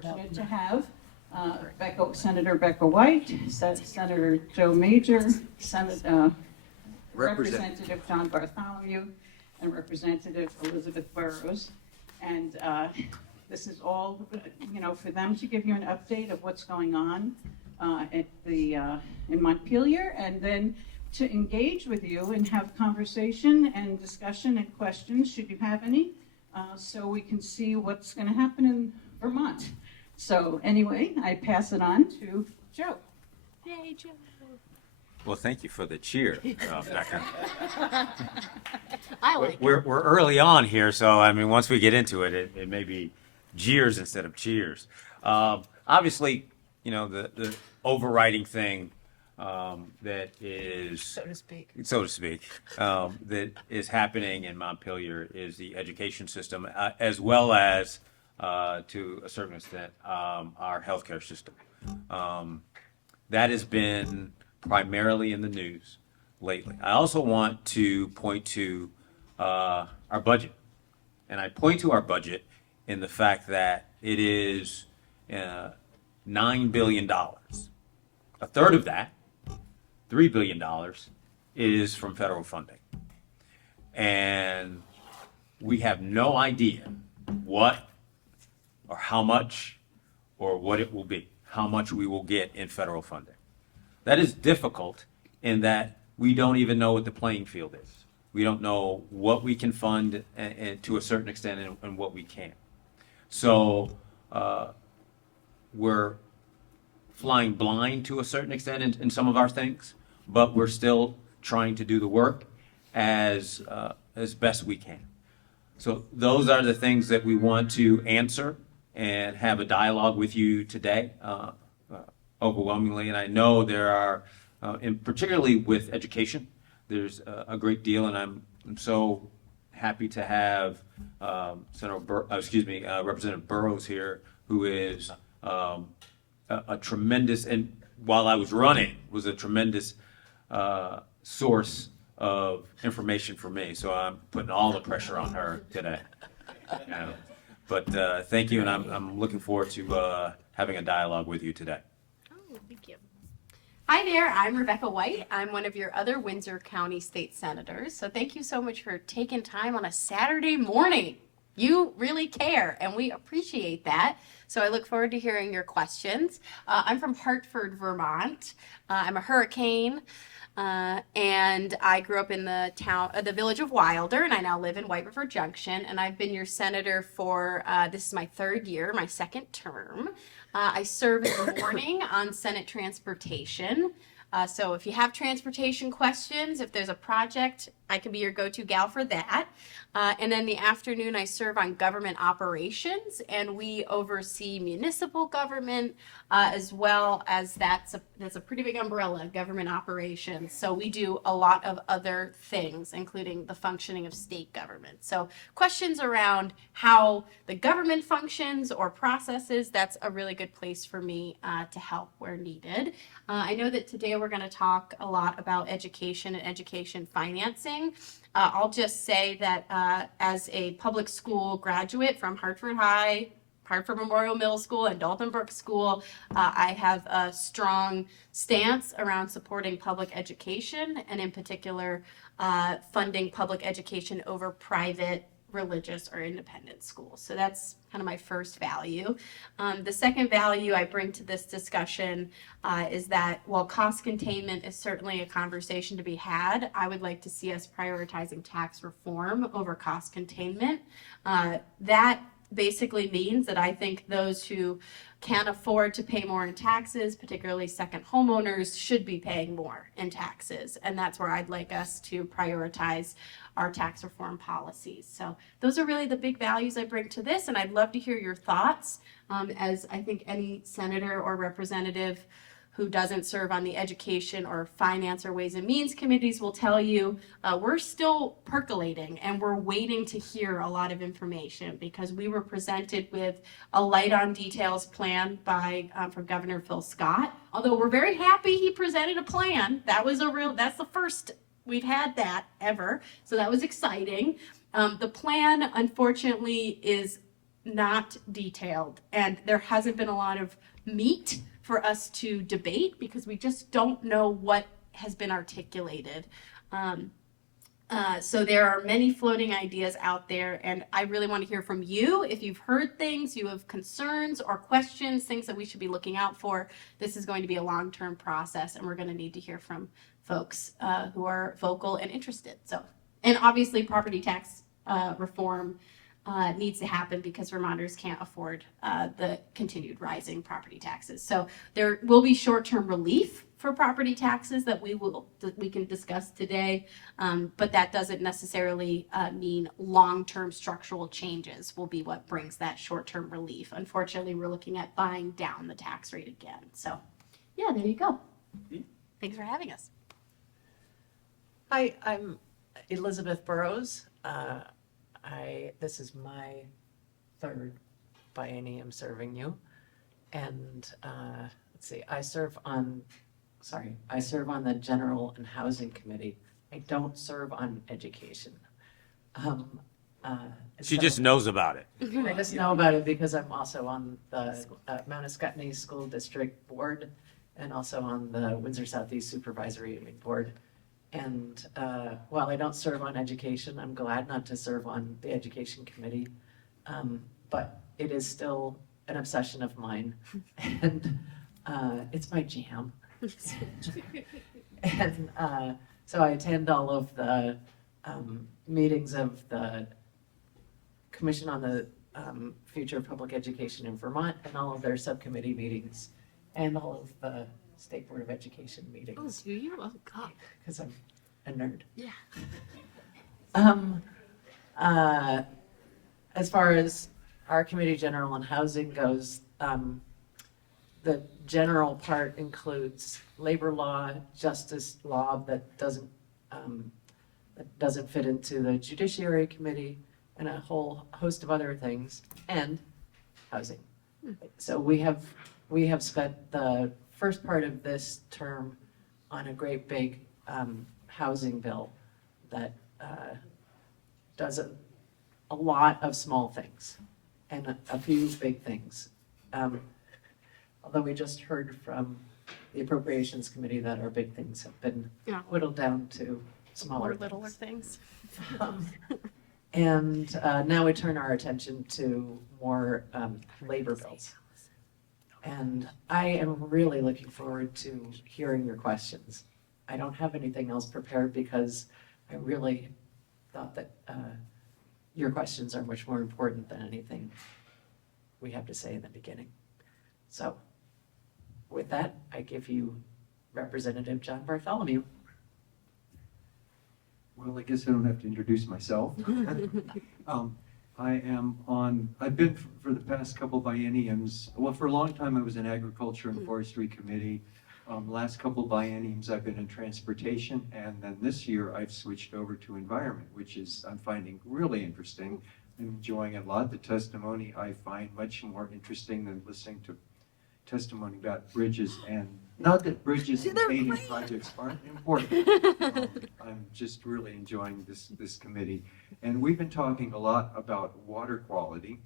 fortunate to have Senator Becca White, Senator Joe Major, Representative John Bartholomew, and Representative Elizabeth Burrows. And this is all, for them to give you an update of what's going on in Montpelier, and then to engage with you and have conversation and discussion and questions, should you have any, so we can see what's going to happen in Vermont. So anyway, I pass it on to Joe. Yay, Joe. Well, thank you for the cheer, Becca. I like it. We're early on here, so I mean, once we get into it, it may be jeers instead of cheers. Obviously, the overriding thing that is, So to speak. that is happening in Montpelier is the education system, as well as, to a certain extent, our healthcare system. That has been primarily in the news lately. I also want to point to our budget, and I point to our budget in the fact that it is $9 billion. A third of that, $3 billion, is from federal funding. And we have no idea what or how much or what it will be, how much we will get in federal funding. That is difficult in that we don't even know what the playing field is. We don't know what we can fund and to a certain extent and what we can't. So we're flying blind to a certain extent in some of our things, but we're still trying to do the work as best we can. So those are the things that we want to answer and have a dialogue with you today, overwhelmingly. And I know there are, and particularly with education, there's a great deal, and I'm so happy to have Representative Burrows here, who is a tremendous, and while I was running, was a tremendous source of information for me. So I'm putting all the pressure on her today. But thank you, and I'm looking forward to having a dialogue with you today. Oh, thank you. Hi there, I'm Rebecca White. I'm one of your other Windsor County State Senators. So thank you so much for taking time on a Saturday morning. You really care, and we appreciate that. So I look forward to hearing your questions. I'm from Hartford, Vermont. I'm a hurricane, and I grew up in the village of Wilder, and I now live in White River Junction. And I've been your senator for this is my third year, my second term. I serve in the morning on Senate Transportation. So if you have transportation questions, if there's a project, I can be your go-to gal for that. And then the afternoon, I serve on government operations, and we oversee municipal government, as well as that's a pretty big umbrella, government operations. So we do a lot of other things, including the functioning of state government. So questions around how the government functions or processes, that's a really good place for me to help where needed. I know that today we're going to talk a lot about education and education financing. I'll just say that as a public school graduate from Hartford High, Hartford Memorial Middle School, and Dalton Brook School, I have a strong stance around supporting public education, and in particular funding public education over private, religious, or independent schools. So that's kind of my first value. The second value I bring to this discussion is that while cost containment is certainly a conversation to be had, I would like to see us prioritizing tax reform over cost containment. That basically means that I think those who can't afford to pay more in taxes, particularly second homeowners, should be paying more in taxes. And that's where I'd like us to prioritize our tax reform policies. So those are really the big values I bring to this, and I'd love to hear your thoughts, as I think any senator or representative who doesn't serve on the education or finance or ways and means committees will tell you we're still percolating, and we're waiting to hear a lot of information, because we were presented with a light on details plan from Governor Phil Scott. Although we're very happy he presented a plan. That's the first we've had that ever. So that was exciting. The plan, unfortunately, is not detailed, and there hasn't been a lot of meat for us to debate because we just don't know what has been articulated. So there are many floating ideas out there, and I really want to hear from you. If you've heard things, you have concerns or questions, things that we should be looking out for. This is going to be a long-term process, and we're going to need to hear from folks who are vocal and interested. So, and obviously property tax reform needs to happen because Vermonters can't afford the continued rising property taxes. So there will be short-term relief for property taxes that we can discuss today, but that doesn't necessarily mean long-term structural changes will be what brings that short-term relief. Unfortunately, we're looking at buying down the tax rate again. So yeah, there you go. Thanks for having us. Hi, I'm Elizabeth Burrows. This is my third biennium serving you, and let's see, I serve on the General and Housing Committee. I don't serve on education. She just knows about it. I just know about it because I'm also on the Mount Escutney School District Board and also on the Windsor Southeast Supervisory Union Board. And while I don't serve on education, I'm glad not to serve on the Education Committee. But it is still an obsession of mine. And it's my jam. And so I attend all of the meetings of the Commission on the Future of Public Education in Vermont and all of their subcommittee meetings and all of the State Board of Education meetings. Do you? Oh, God. Because I'm a nerd. Yeah. As far as our committee, General and Housing goes, the general part includes labor law, justice law that doesn't fit into the Judiciary Committee, and a whole host of other things, and housing. So we have spent the first part of this term on a great big housing bill that does a lot of small things and a few big things. Although we just heard from the Appropriations Committee that our big things have been whittled down to smaller Or littler things. And now we turn our attention to more labor bills. And I am really looking forward to hearing your questions. I don't have anything else prepared because I really thought that your questions are much more important than anything we have to say in the beginning. So with that, I give you Representative John Bartholomew. Well, I guess I don't have to introduce myself. I've been for the past couple bienniums, well, for a long time I was in Agriculture and Forestry Committee. Last couple bienniums I've been in Transportation, and then this year I've switched over to Environment, which I'm finding really interesting. I'm enjoying it a lot. The testimony I find much more interesting than listening to testimony about bridges, and not that bridges and paving projects aren't important. I'm just really enjoying this committee. And we've been talking a lot about water quality.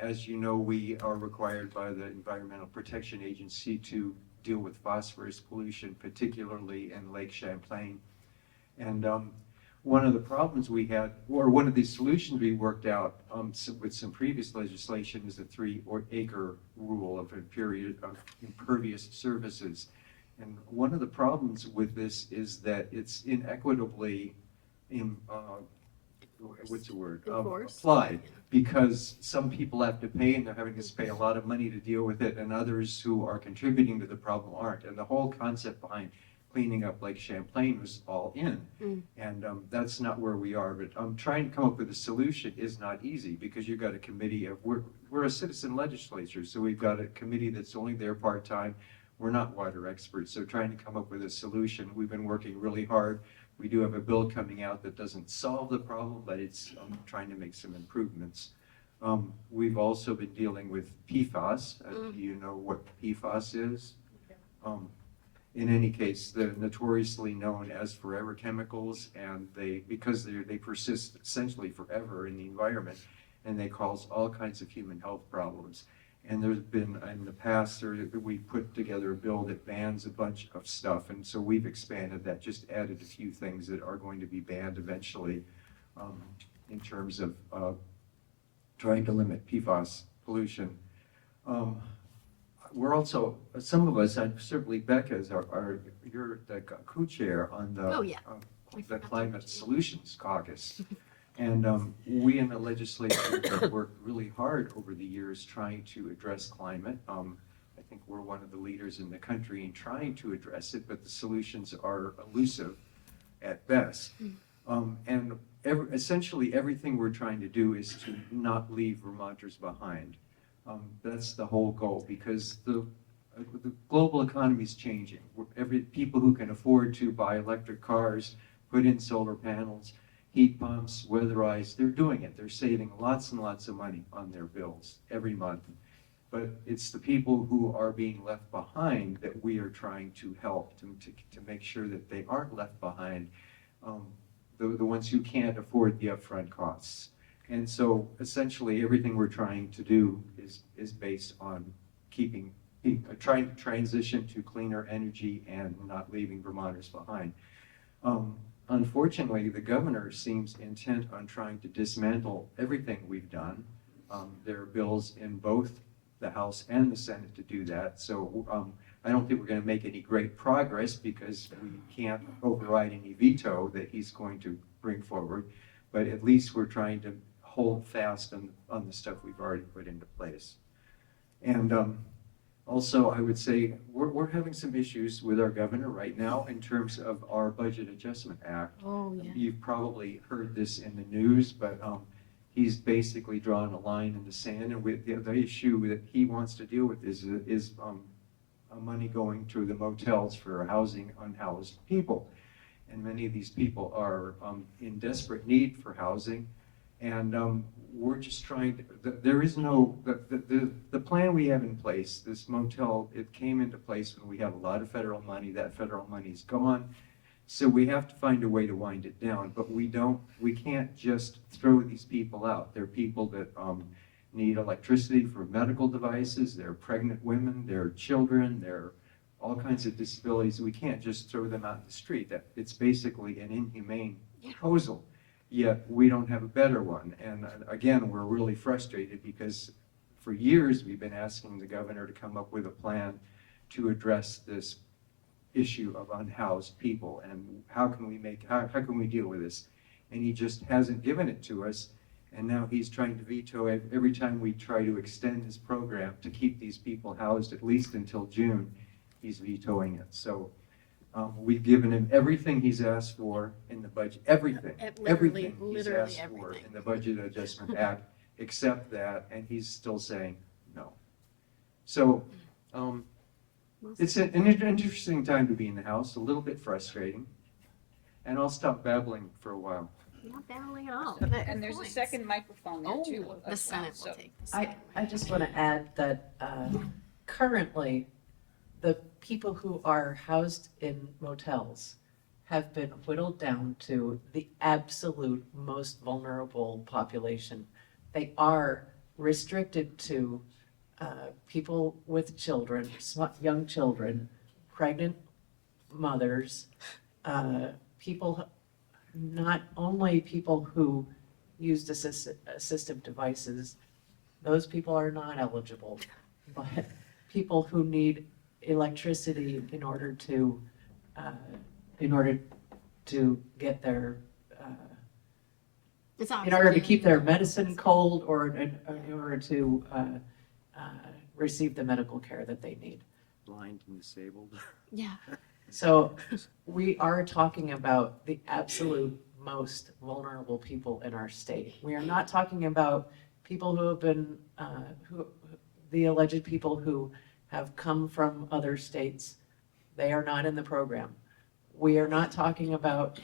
As you know, we are required by the Environmental Protection Agency to deal with phosphorus pollution, particularly in Lake Champlain. And one of the problems we had, or one of the solutions we worked out with some previous legislation, is a 3-acre rule of a period of impervious surfaces. And one of the problems with this is that it's inequitably applied, because some people have to pay and they're having to pay a lot of money to deal with it, and others who are contributing to the problem aren't. And the whole concept behind cleaning up Lake Champlain was all in. And that's not where we are, but trying to come up with a solution is not easy, because you've got a committee of, we're a citizen legislature, so we've got a committee that's only there part-time. We're not water experts, so trying to come up with a solution, we've been working really hard. We do have a bill coming out that doesn't solve the problem, but it's trying to make some improvements. We've also been dealing with PFAS. Do you know what PFAS is? In any case, they're notoriously known as forever chemicals, and because they persist essentially forever in the environment, and they cause all kinds of human health problems. And there's been, in the past, we put together a bill that bans a bunch of stuff, and so we've expanded that, just added a few things that are going to be banned eventually, in terms of trying to limit PFAS pollution. We're also, some of us, certainly Becca is you're the co-chair on the, Oh, yeah. The Climate Solutions Caucus. And we in the legislature have worked really hard over the years trying to address climate. I think we're one of the leaders in the country in trying to address it, but the solutions are elusive at best. And essentially everything we're trying to do is to not leave Vermonters behind. That's the whole goal, because the global economy is changing. People who can afford to buy electric cars, put in solar panels, heat pumps, weatherize, they're doing it. They're saving lots and lots of money on their bills every month. But it's the people who are being left behind that we are trying to help to make sure that they aren't left behind, the ones who can't afford the upfront costs. And so essentially everything we're trying to do is based on trying to transition to cleaner energy and not leaving Vermonters behind. Unfortunately, the governor seems intent on trying to dismantle everything we've done. There are bills in both the House and the Senate to do that. So I don't think we're going to make any great progress, because we can't override any veto that he's going to bring forward. But at least we're trying to hold fast on the stuff we've already put into place. And also, I would say we're having some issues with our governor right now in terms of our Budget Adjustment Act. Oh, yeah. You've probably heard this in the news, but he's basically drawn a line in the sand, and the issue that he wants to deal with is money going to the motels for housing unhoused people. And many of these people are in desperate need for housing, and we're just trying to, there is no, the plan we have in place, this motel, it came into place when we had a lot of federal money. That federal money's gone. So we have to find a way to wind it down, but we can't just throw these people out. They're people that need electricity for medical devices, they're pregnant women, they're children, they're all kinds of disabilities. We can't just throw them out in the street. It's basically an inhumane proposal. Yet we don't have a better one. And again, we're really frustrated, because for years we've been asking the governor to come up with a plan to address this issue of unhoused people, and how can we deal with this? And he just hasn't given it to us, and now he's trying to veto it every time we try to extend his program to keep these people housed at least until June. He's vetoing it. So we've given him everything he's asked for in the budget, everything he's asked for in the Budget Adjustment Act, except that, and he's still saying no. So it's an interesting time to be in the House, a little bit frustrating, and I'll stop babbling for a while. Not battling at all. And there's a second microphone there too. Oh, the Senate will take this. I just want to add that currently, the people who are housed in motels have been whittled down to the absolute most vulnerable population. They are restricted to people with children, young children, pregnant mothers, people, not only people who used assistive devices, those people are not eligible, but people who need electricity in order to get their in order to keep their medicine cold, or in order to receive the medical care that they need. Blind and disabled. Yeah. So we are talking about the absolute most vulnerable people in our state. We are not talking about people who have been, the alleged people who have come from other states. They are not in the program. We are not talking about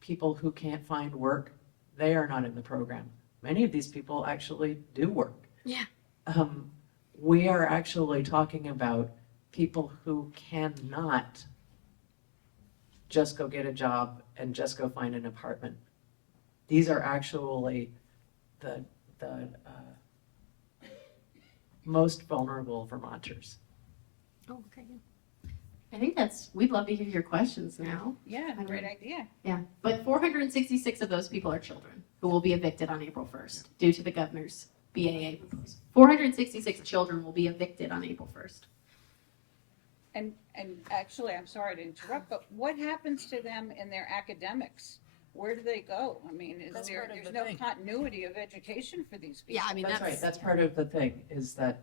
people who can't find work. They are not in the program. Many of these people actually do work. Yeah. We are actually talking about people who cannot just go get a job and just go find an apartment. These are actually most vulnerable Vermonters. Oh, okay. I think we'd love to hear your questions now. Yeah, great idea. Yeah, but 466 of those people are children who will be evicted on April 1st due to the governor's BAA proposal. 466 children will be evicted on April 1st. And actually, I'm sorry to interrupt, but what happens to them in their academics? Where do they go? I mean, That's part of there's the no thing. continuity of education for these people? Yeah, I mean, That's right, that's part of the thing, is that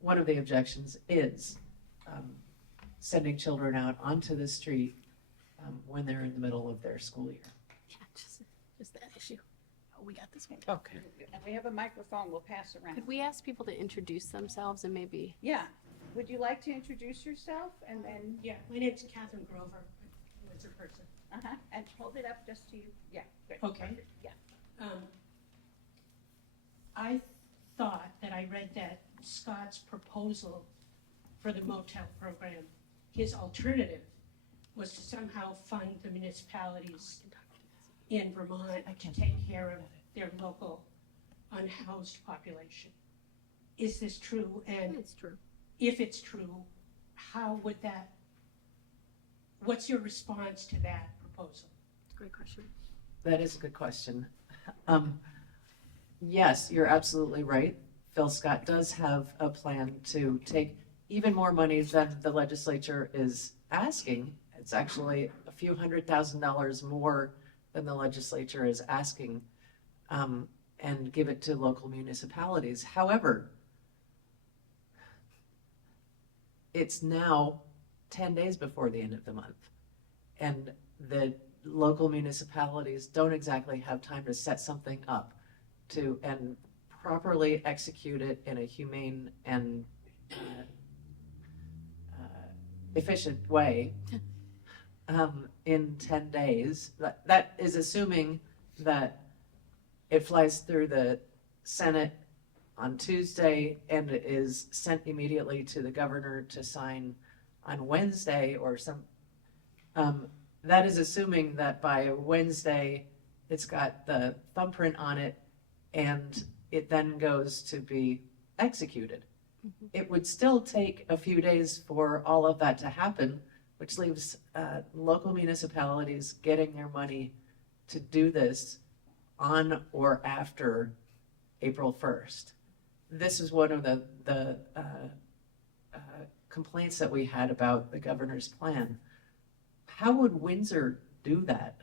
one of the objections is sending children out onto the street when they're in the middle of their school year. Yeah, just that issue. Oh, we got this one. Okay. And we have a microphone, we'll pass around. Could we ask people to introduce themselves and maybe? Yeah, would you like to introduce yourself and then, Yeah, my name's Catherine Grover, Windsor person. and hold it up just to you? Yeah, good. Okay. Perfect. Yeah. I thought that I read that Scott's proposal for the motel program, his alternative was to somehow fund the municipalities in Vermont to take care of their local unhoused population. Is this true? And It's true. if it's true, how would what's your response to that proposal? Great question. That is a good question. Yes, you're absolutely right. Phil Scott does have a plan to take even more money than the legislature is asking. It's actually a few $100,000 more than the legislature is asking, and give it to local municipalities. However, it's now 10 days before the end of the month, and the local municipalities don't exactly have time to set something up and properly execute it in a humane and efficient way in 10 days. That is assuming that it flies through the Senate on Tuesday and is sent immediately to the governor to sign on Wednesday or that is assuming that by Wednesday it's got the thumbprint on it and it then goes to be executed. Mhm. It would still take a few days for all of that to happen, which leaves local municipalities getting their money to do this on or after April 1st. This is one of the complaints that we had about the governor's plan. How would Windsor do that?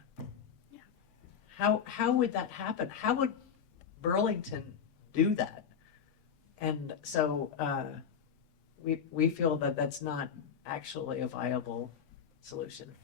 Yeah. How would that happen? How would Burlington do that? And so we feel that that's not actually a viable solution.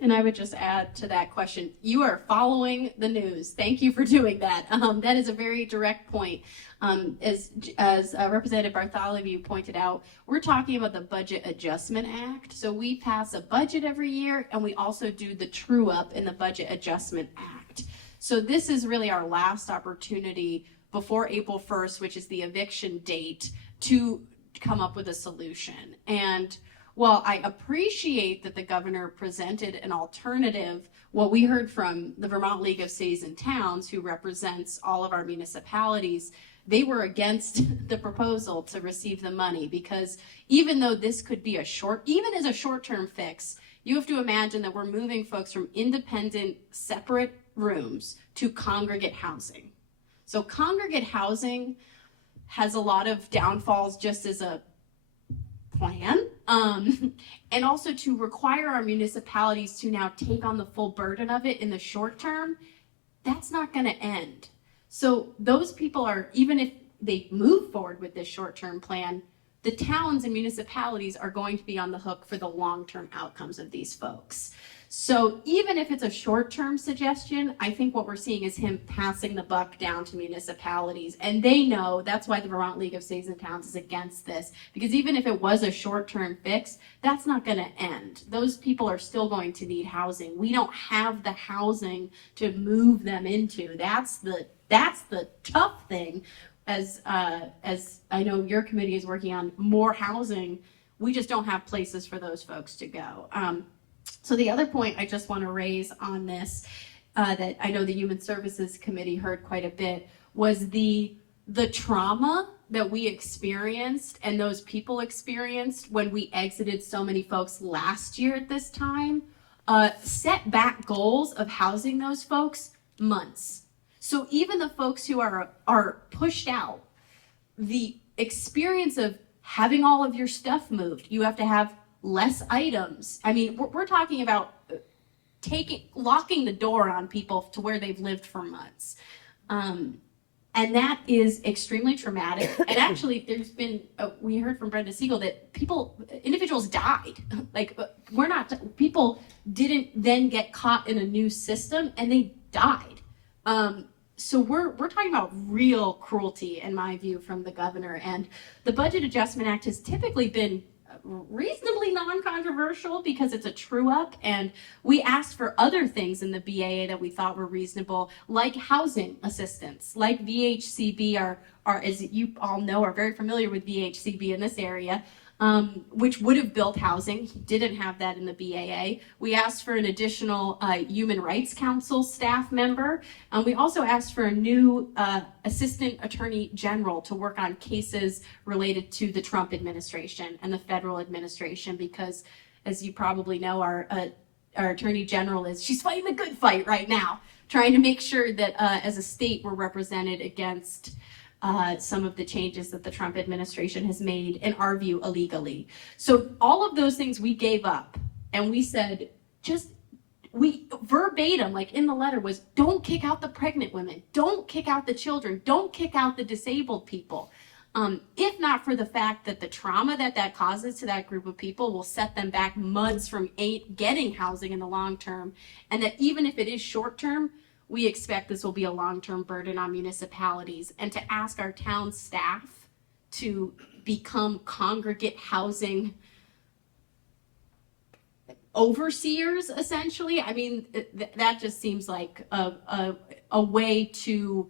And I would just add to that question, you are following the news. Thank you for doing that. That is a very direct point. As Representative Bartholomew pointed out, we're talking about the Budget Adjustment Act. So we pass a budget every year, and we also do the true up in the Budget Adjustment Act. So this is really our last opportunity before April 1st, which is the eviction date, to come up with a solution. And while I appreciate that the governor presented an alternative, what we heard from the Vermont League of Cities and Towns, who represents all of our municipalities, they were against the proposal to receive the money, because even though this could be even as a short-term fix, you have to imagine that we're moving folks from independent, separate rooms to congregate housing. So congregate housing has a lot of downfalls just as a plan, and also to require our municipalities to now take on the full burden of it in the short term, that's not going to end. So those people are, even if they move forward with this short-term plan, the towns and municipalities are going to be on the hook for the long-term outcomes of these folks. So even if it's a short-term suggestion, I think what we're seeing is him passing the buck down to municipalities. And they know, that's why the Vermont League of Cities and Towns is against this. Because even if it was a short-term fix, that's not going to end. Those people are still going to need housing. We don't have the housing to move them into. That's the tough thing. As I know your committee is working on more housing, we just don't have places for those folks to go. So the other point I just want to raise on this, that I know the Human Services Committee heard quite a bit, was the the trauma that we experienced and those people experienced when we exited so many folks last year at this time set back goals of housing those folks months. So even the folks who are pushed out, the experience of having all of your stuff moved, you have to have less items. I mean, we're talking about locking the door on people to where they've lived for months. And that is extremely traumatic. And actually, there's been, we heard from Brenda Siegel that individuals died. Like, people didn't then get caught in a new system and they died. So we're talking about real cruelty, in my view, from the governor. And the Budget Adjustment Act has typically been reasonably non-controversial because it's a true-up, and we asked for other things in the BAA that we thought were reasonable, like housing assistance, like VHCB, are as you all know, are very familiar with VHCB in this area, which would have built housing. He didn't have that in the BAA. We asked for an additional Human Rights Council staff member. We also asked for a new Assistant Attorney General to work on cases related to the Trump administration and the federal administration, because as you probably know, our Attorney General she's fighting the good fight right now, trying to make sure that as a state we're represented against some of the changes that the Trump administration has made, in our view, illegally. So all of those things we gave up, and we said, we verbatim, like in the letter, was don't kick out the pregnant women, don't kick out the children, don't kick out the disabled people. If not for the fact that the trauma that causes to that group of people will set them back months from getting housing in the long term, and that even if it is short term, we expect this will be a long-term burden on municipalities, and to ask our town staff to become congregate housing overseers, essentially. I mean, that just seems like a way to,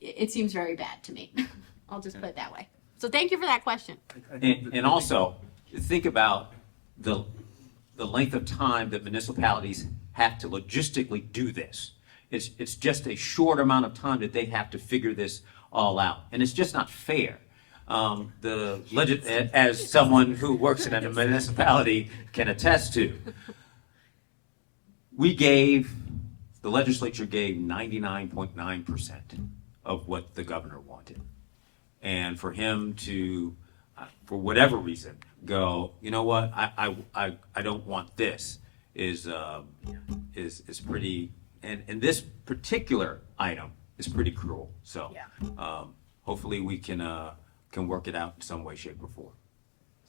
it seems very bad to me. I'll just put it that way. So thank you for that question. And also, think about the length of time that municipalities have to logistically do this. It's just a short amount of time that they have to figure this all out, and it's just not fair. As someone who works in a municipality can attest to, the legislature gave 99.9% of what the governor wanted, and for him to, for whatever reason, go, you know what, I don't want this, is pretty. And this particular item is pretty cruel. So hopefully we can work it out in some way, shape, or form.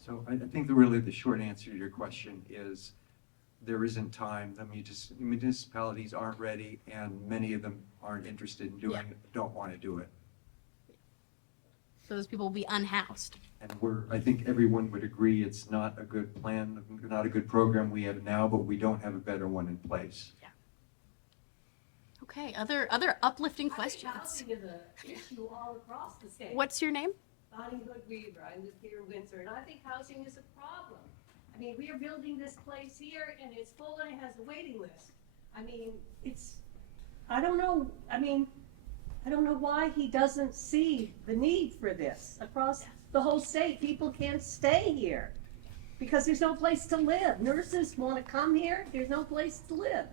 So I think the short answer to your question is there isn't time. The municipalities aren't ready, and many of them aren't interested in doing it, don't want to do it. So those people will be unhoused. And I think everyone would agree it's not a good plan, not a good program we have now, but we don't have a better one in place. Okay, other uplifting questions. Housing is an issue all across the state. What's your name? Bonnie Hood Weaver. I live here in Windsor, and I think housing is a problem. I mean, we are building this place here, and it's full, and it has a waiting list. I mean, I don't know why he doesn't see the need for this across the whole state. People can't stay here because there's no place to live. Nurses want to come here. There's no place to live.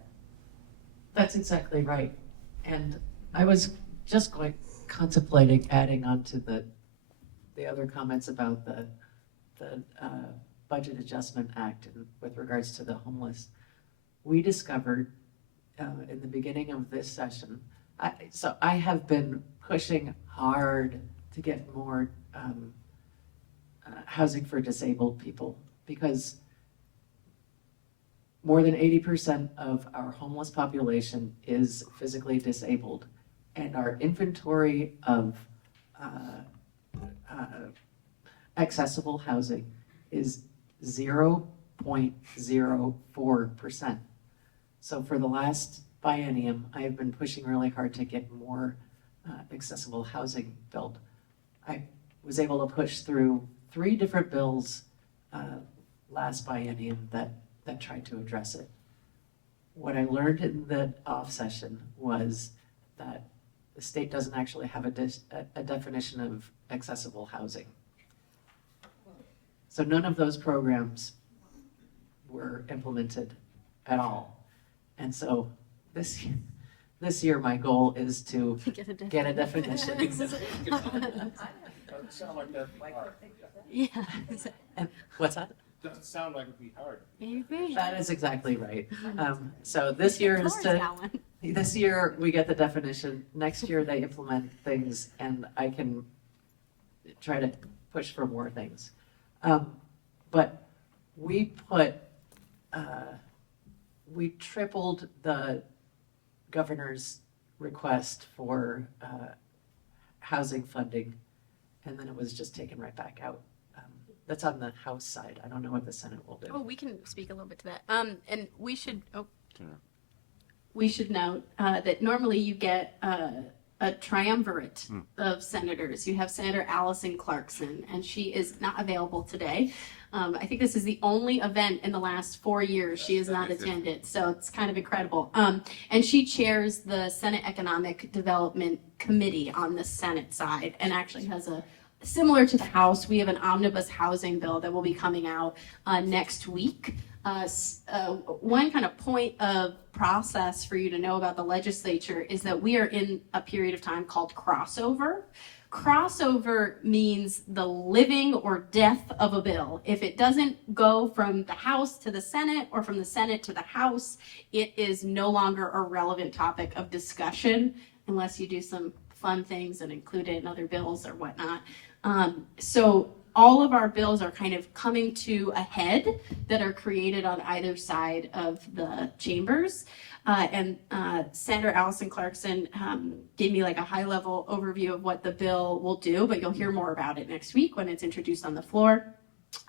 That's exactly right. And I was just contemplating adding on to the other comments about the Budget Adjustment Act and with regards to the homeless. We discovered in the beginning of this session, I have been pushing hard to get more housing for disabled people, because more than 80% of our homeless population is physically disabled, and our inventory of accessible housing is 0.04%. So for the last biennium, I have been pushing really hard to get more accessible housing built. I was able to push through 3 different bills last biennium that tried to address it. What I learned in the off session was that the state doesn't actually have a definition of accessible housing. So none of those programs were implemented at all. And so this year, my goal is to get a definition. Doesn't sound like that'd be hard. Yeah. And what's that? Doesn't sound like it'd be hard. Maybe. That is exactly right. So this year is this year we get the definition. Next year they implement things, and I can try to push for more things. But we tripled the governor's request for housing funding, and then it was just taken right back out. That's on the House side. I don't know what the Senate will do. Oh, we can speak a little bit to that. And we should note that normally you get a triumvirate of senators. You have Senator Allison Clarkson, and she is not available today. I think this is the only event in the last 4 years she has not attended, so it's kind of incredible. And she chairs the Senate Economic Development Committee on the Senate side, and actually has similar to the House, we have an omnibus housing bill that will be coming out next week. One kind of point of process for you to know about the legislature is that we are in a period of time called crossover. Crossover means the living or death of a bill. If it doesn't go from the House to the Senate or from the Senate to the House, it is no longer a relevant topic of discussion unless you do some fun things and include it in other bills or whatnot. So all of our bills are kind of coming to a head that are created on either side of the chambers. And Senator Allison Clarkson gave me like a high level overview of what the bill will do, but you'll hear more about it next week when it's introduced on the floor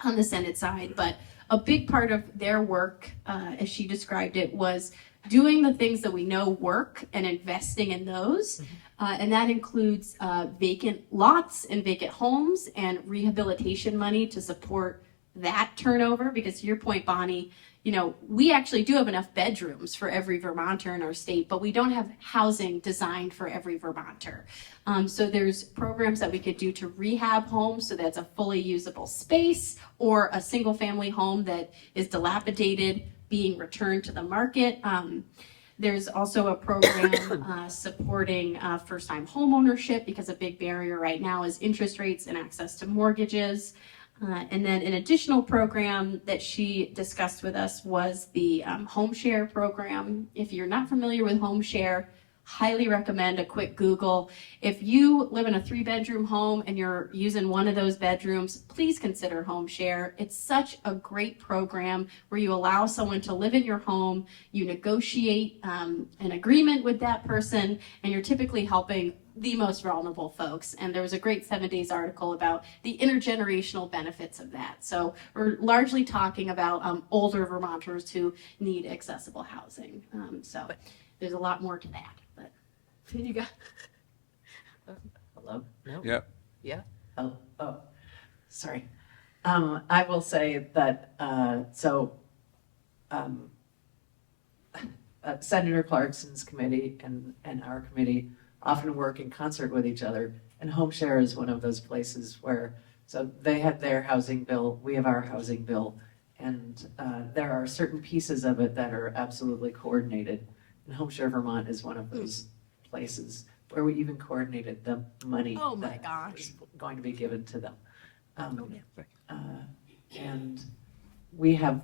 on the Senate side. But a big part of their work, as she described it, was doing the things that we know work and investing in those. And that includes vacant lots and vacant homes and rehabilitation money to support that turnover. Because to your point, Bonnie, you know, we actually do have enough bedrooms for every Vermonter in our state, but we don't have housing designed for every Vermonter. So there's programs that we could do to rehab homes, so that's a fully usable space, or a single family home that is dilapidated being returned to the market. There's also a program supporting first-time home ownership, because a big barrier right now is interest rates and access to mortgages. And then an additional program that she discussed with us was the home share program. If you're not familiar with home share, highly recommend a quick Google. If you live in a 3-bedroom home and you're using one of those bedrooms, please consider home share. It's such a great program where you allow someone to live in your home, you negotiate an agreement with that person, and you're typically helping the most vulnerable folks. And there was a great 7 Days article about the intergenerational benefits of that. So we're largely talking about older Vermonters who need accessible housing. So there's a lot more to that. But you got Hello? No? Yep. Yeah? Oh, sorry. I will say that, Senator Clarkson's committee and our committee often work in concert with each other, and home share is one of those places where, so they have their housing bill, we have our housing bill, and there are certain pieces of it that are absolutely coordinated. And Home Share Vermont is one of those places where we even coordinated the money Oh my that gosh. is going to be given to them. And we have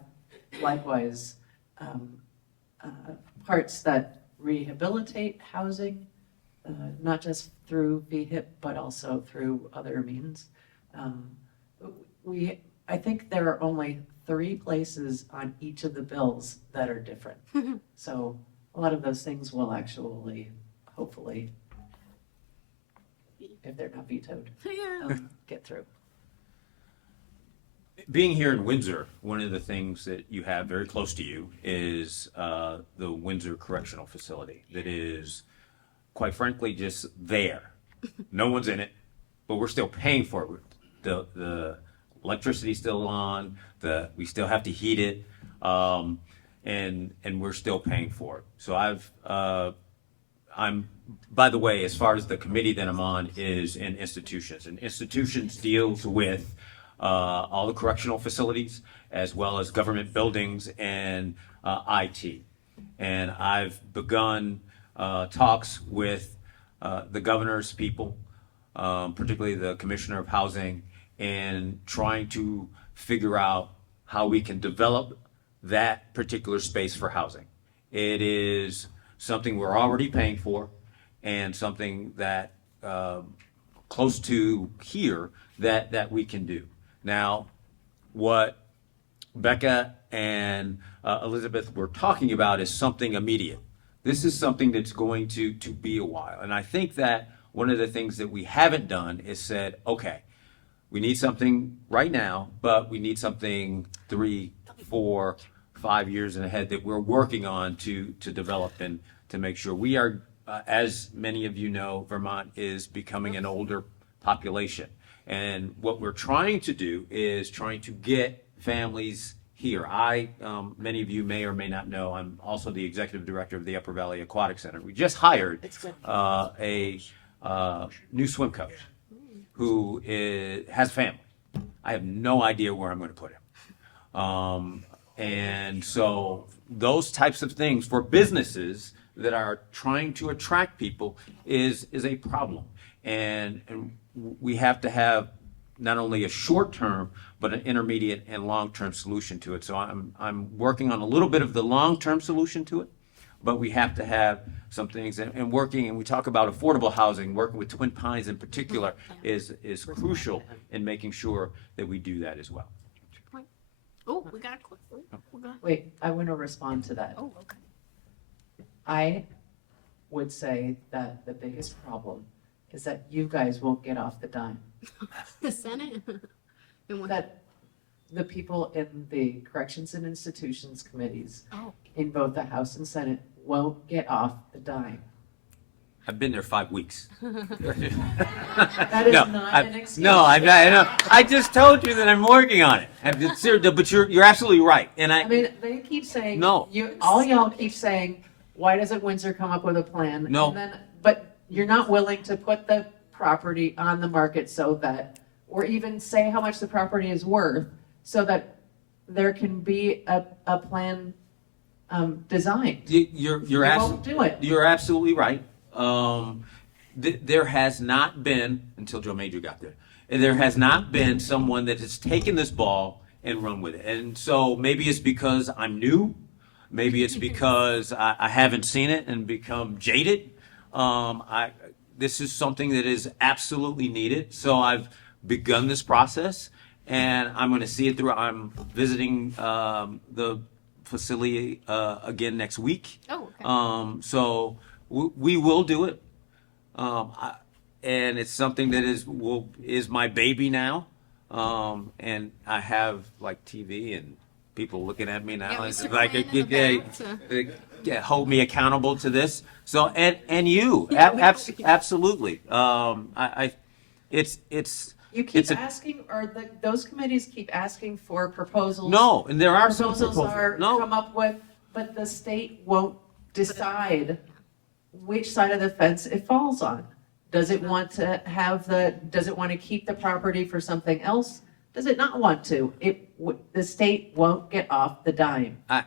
likewise parts that rehabilitate housing, not just through VHIP, but also through other means. I think there are only 3 places on each of the bills that are different. So a lot of those things will actually, hopefully, if they're not vetoed, get through. Being here in Windsor, one of the things that you have very close to you is the Windsor Correctional Facility that is, quite frankly, just there. No one's in it, but we're still paying for it. The electricity's still on, we still have to heat it, and we're still paying for it. So I'm by the way, as far as the committee that I'm on is in institutions, and institutions deals with all the correctional facilities as well as government buildings and IT. And I've begun talks with the governor's people, particularly the commissioner of housing, and trying to figure out how we can develop that particular space for housing. It is something we're already paying for, and something that close to here that we can do. Now, what Becca and Elizabeth were talking about is something immediate. This is something that's going to be a while. And I think that one of the things that we haven't done is said, okay, we need something right now, but we need something 3, 4, 5 years ahead that we're working on to develop and to make sure we are, as many of you know, Vermont is becoming an older population. And what we're trying to do is trying to get families here. Many of you may or may not know, I'm also the executive director of the Upper Valley Aquatic Center. We just hired a new swim coach who has family. I have no idea where I'm going to put him. And so those types of things for businesses that are trying to attract people is a problem. And we have to have not only a short-term, but an intermediate and long-term solution to it. So I'm working on a little bit of the long-term solution to it, but we have to have some things, and working, and we talk about affordable housing, working with Twin Pines in particular is crucial in making sure that we do that as well. Oh, we got a quick. Wait, I want to respond to that. Oh, okay. I would say that the biggest problem is that you guys won't get off the dime. The Senate. And what- That the people in the Corrections and Institutions Committees Oh. in both the House and Senate won't get off the dime. I've been there 5 weeks. That is No, not an excuse. No, I know. I just told you that I'm working on it. But you're absolutely right. And I mean, they keep saying, No. all y'all keep saying, why doesn't Windsor come up with a plan? No. And then, but you're not willing to put the property on the market so that, or even say how much the property is worth, so that there can be a plan designed. you're You won't do it. You're absolutely right. There has not been, until Joe Major got there has not been someone that has taken this ball and run with it. And so maybe it's because I'm new. Maybe it's because I haven't seen it and become jaded. This is something that is absolutely needed. So I've begun this process, and I'm going to see it through. I'm visiting the facility again next week. Oh, okay. So we will do it, and it's something that is my baby now, and I have like TV and people looking at me now. Yeah, It's Mr. like Plan in the back. hold me accountable to this. So and you absolutely. It's You keep it's a- asking, or those committees keep asking for proposals. no, and there are some Proposals are no. come up with, but the state won't decide which side of the fence it falls on. Does it want to does it want to keep the property for something else? Does it not want to? The state won't get off the dime. I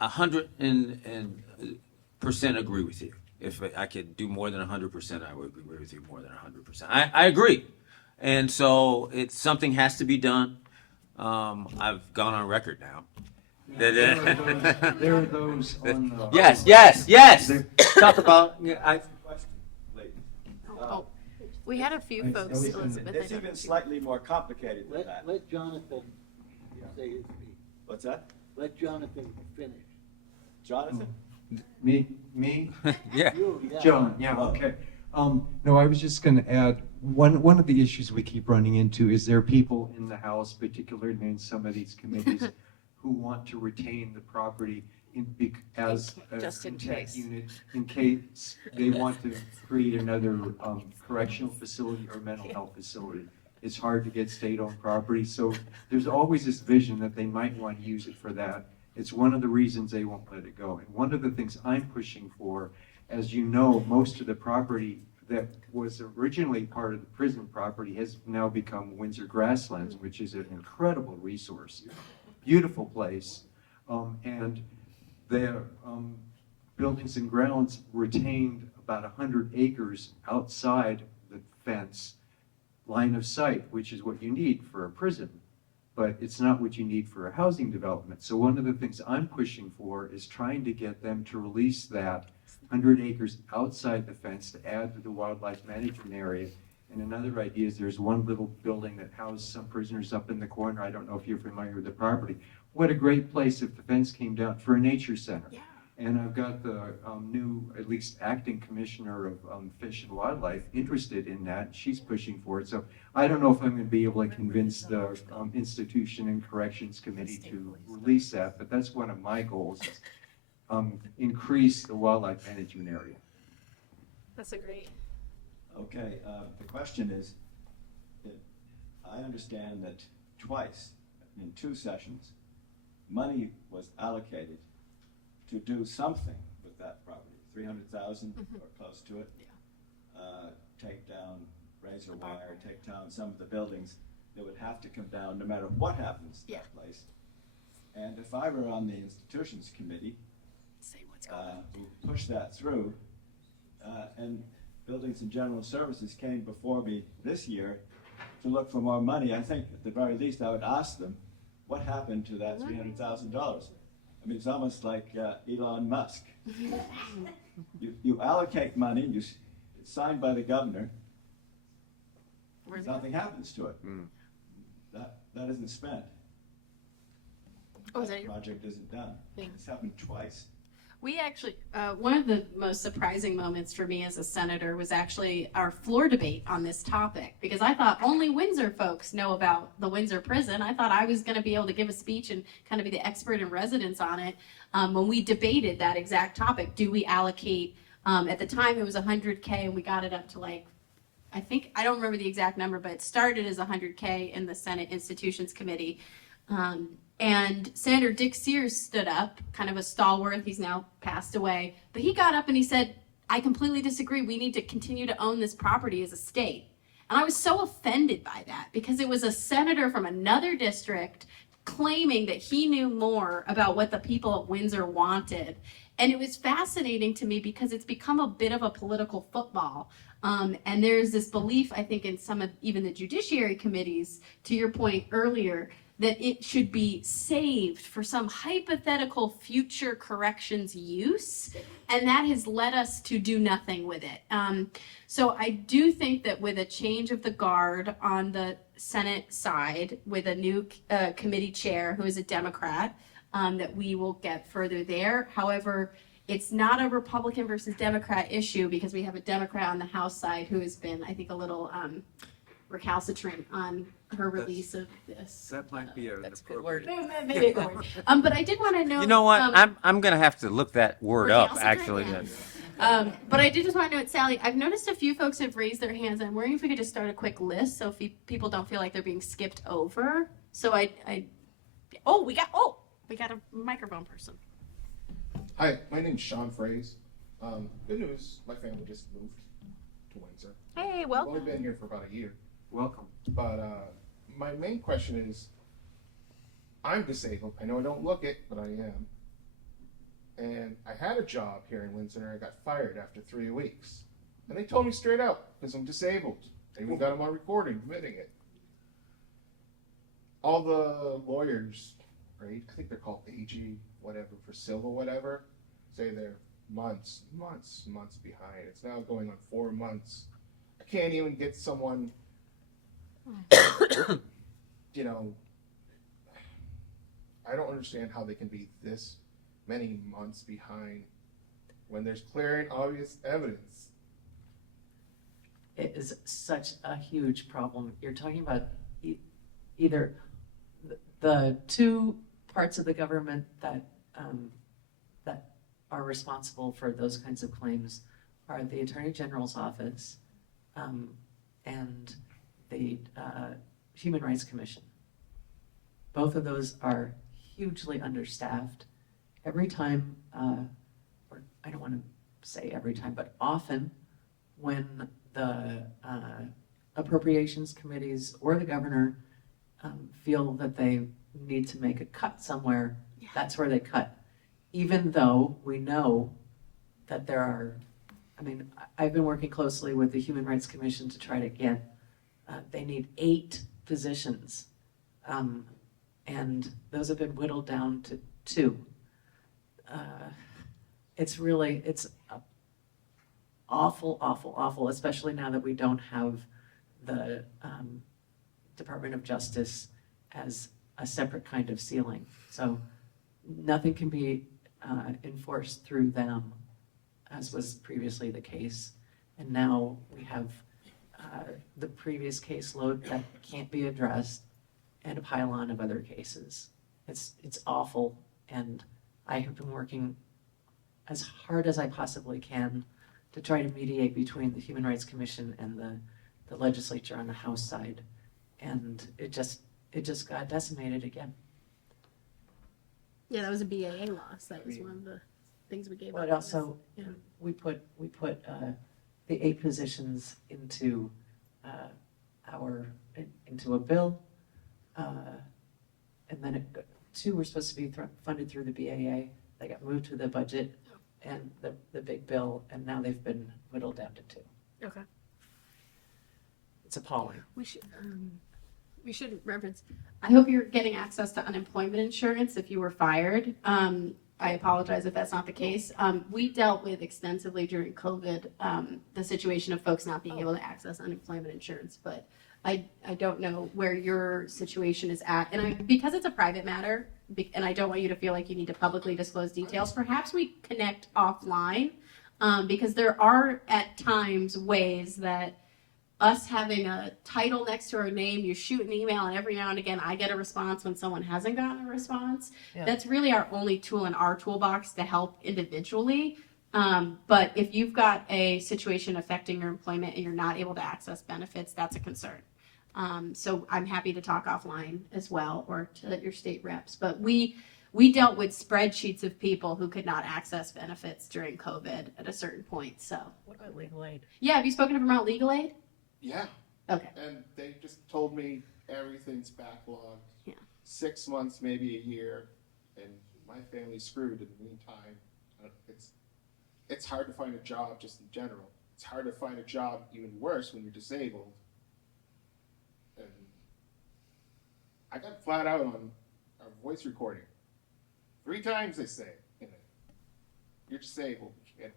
100% agree with you. If I could do more than 100%, I would agree with you more than 100%. I agree. And so something has to be done. I've gone on record now. There are those on the. Yes. Talk about, Oh, we had a few folks, Elizabeth. It's even slightly more complicated than that. Let Jonathan say his piece. What's that? Let Jonathan finish. Jonathan? Me? yeah. You, yeah. John, yeah, okay. No, I was just gonna add, one of the issues we keep running into is there are people in the House, particularly in some of these committees, who want to retain the property as a Just in content case. unit, in case they want to create another correctional facility or mental health facility. It's hard to get state-owned property, so there's always this vision that they might want to use it for that. It's one of the reasons they won't let it go. And one of the things I'm pushing for as you know, most of the property that was originally part of the prison property has now become Windsor Grasslands, which is an incredible resource. Beautiful place. And their buildings and grounds retained about 100 acres outside the fence line of sight, which is what you need for a prison, but it's not what you need for a housing development. So one of the things I'm pushing for is trying to get them to release that 100 acres outside the fence to add to the wildlife management area. And another idea is there's one little building that housed some prisoners up in the corner. I don't know if you're familiar with the property. What a great place if the fence came down for a nature center. Yeah. And I've got the new, at least acting commissioner of Fish and Wildlife interested in that. She's pushing for it. So I don't know if I'm going to be able to convince the Institution and Corrections Committee to release that, but that's one of my goals, is increase the wildlife management area. That's a great. Okay, the question is, I understand that twice, in 2 sessions, money was allocated to do something with that property, 300,000 or close to it. Yeah. Take down razor wire, take down some of the buildings that would have to come down no matter what happens to that place. And if I were on the Institutions Committee, we pushed that through, and Buildings and General Services came before me this year to look for more money. I think at the very least I would ask them, what happened to that $300,000? I mean, it's almost like Elon Musk. You allocate money, it's signed by the governor, nothing happens to it. That isn't spent. Oh, is that that your project isn't done. Thanks. It's happened twice. We actually, one of the most surprising moments for me as a senator was actually our floor debate on this topic, because I thought only Windsor folks know about the Windsor prison. I thought I was going to be able to give a speech and kind of be the expert in residence on it. When we debated that exact topic, do we allocate, at the time it was 100K and we got it up to like, I don't remember the exact number, but it started as 100K in the Senate Institutions Committee. And Senator Dick Sears stood up, kind of a stalwart. He's now passed away. But he got up and he said, I completely disagree. We need to continue to own this property as a state. And I was so offended by that, because it was a senator from another district claiming that he knew more about what the people of Windsor wanted. And it was fascinating to me because it's become a bit of a political football. And there's this belief, I think, in some of even the judiciary committees, to your point earlier, that it should be saved for some hypothetical future corrections use, and that has led us to do nothing with it. So I do think that with a change of the guard on the Senate side, with a new committee chair who is a Democrat, that we will get further there. However, it's not a Republican versus Democrat issue, because we have a Democrat on the House side who has been, I think, a little recalcitrant on her release of this. That might be an That's a good word. Maybe a good word. But I did want to know. You know what? I'm going to have to look that word up, actually. But I did just want to note, Sally, I've noticed a few folks have raised their hands, and I'm wondering if we could just start a quick list so if people don't feel like they're being skipped over. So we got a microphone person. Hi, my name's Sean Fraze. Good news, my family just moved to Windsor. Hey, I've welcome. only been here for about a year. Welcome. But my main question is, I'm disabled. I know I don't look it, but I am. And I had a job here in Windsor, and I got fired after 3 weeks. And they told me straight out, because I'm disabled. I even got them on recording, admitting it. All the lawyers, right, I think they're called AG, whatever, for Silva, whatever, say they're months behind. It's now going on 4 months. I can't even get someone, you know, I don't understand how they can be this many months behind when there's clear and obvious evidence. It is such a huge problem. You're talking about either the two parts of the government that that are responsible for those kinds of claims are the Attorney General's office and the Human Rights Commission. Both of those are hugely understaffed. Every time, or I don't want to say every time, but often when the appropriations committees or the governor feel that they need to make a cut somewhere, that's where they cut. Even though we know that there are, I mean, I've been working closely with the Human Rights Commission to try to get, they need 8 positions. And those have been whittled down to 2. It's really, it's awful, awful, awful, especially now that we don't have the Department of Justice as a separate kind of ceiling. So nothing can be enforced through them, as was previously the case. And now we have the previous caseload that can't be addressed and a pile-on of other cases. It's awful, and I have been working as hard as I possibly can to try to mediate between the Human Rights Commission and the legislature on the House side. And it just got decimated again. Yeah, that was a BAA loss. That was one of the things we gave up. But also, Yeah. we put the 8 positions into into a bill, and then 2 were supposed to be funded through the BAA. They got moved to the budget and the big bill, and now they've been whittled down to 2. Okay. It's appalling. We should reference. I hope you're getting access to unemployment insurance if you were fired. I apologize if that's not the case. We dealt with extensively during COVID the situation of folks not being able to access unemployment insurance, but I don't know where your situation is at. And because it's a private matter, and I don't want you to feel like you need to publicly disclose details, perhaps we connect offline, because there are at times ways that us having a title next to our name, you shoot an email, and every now and again I get a response when someone hasn't gotten a response. Yeah. That's really our only tool in our toolbox to help individually. But if you've got a situation affecting your employment and you're not able to access benefits, that's a concern. So I'm happy to talk offline as well, or to your state reps. But we dealt with spreadsheets of people who could not access benefits during COVID at a certain point. So What about legal aid? yeah, have you spoken to Vermont Legal Aid? Yeah. Okay. And they just told me everything's backlogged. Yeah. 6 months, maybe a year, and my family's screwed in the meantime. It's hard to find a job just in general. It's hard to find a job even worse when you're disabled. And I got flat out on a voice recording. 3 times they say in it, "You're disabled. We can't.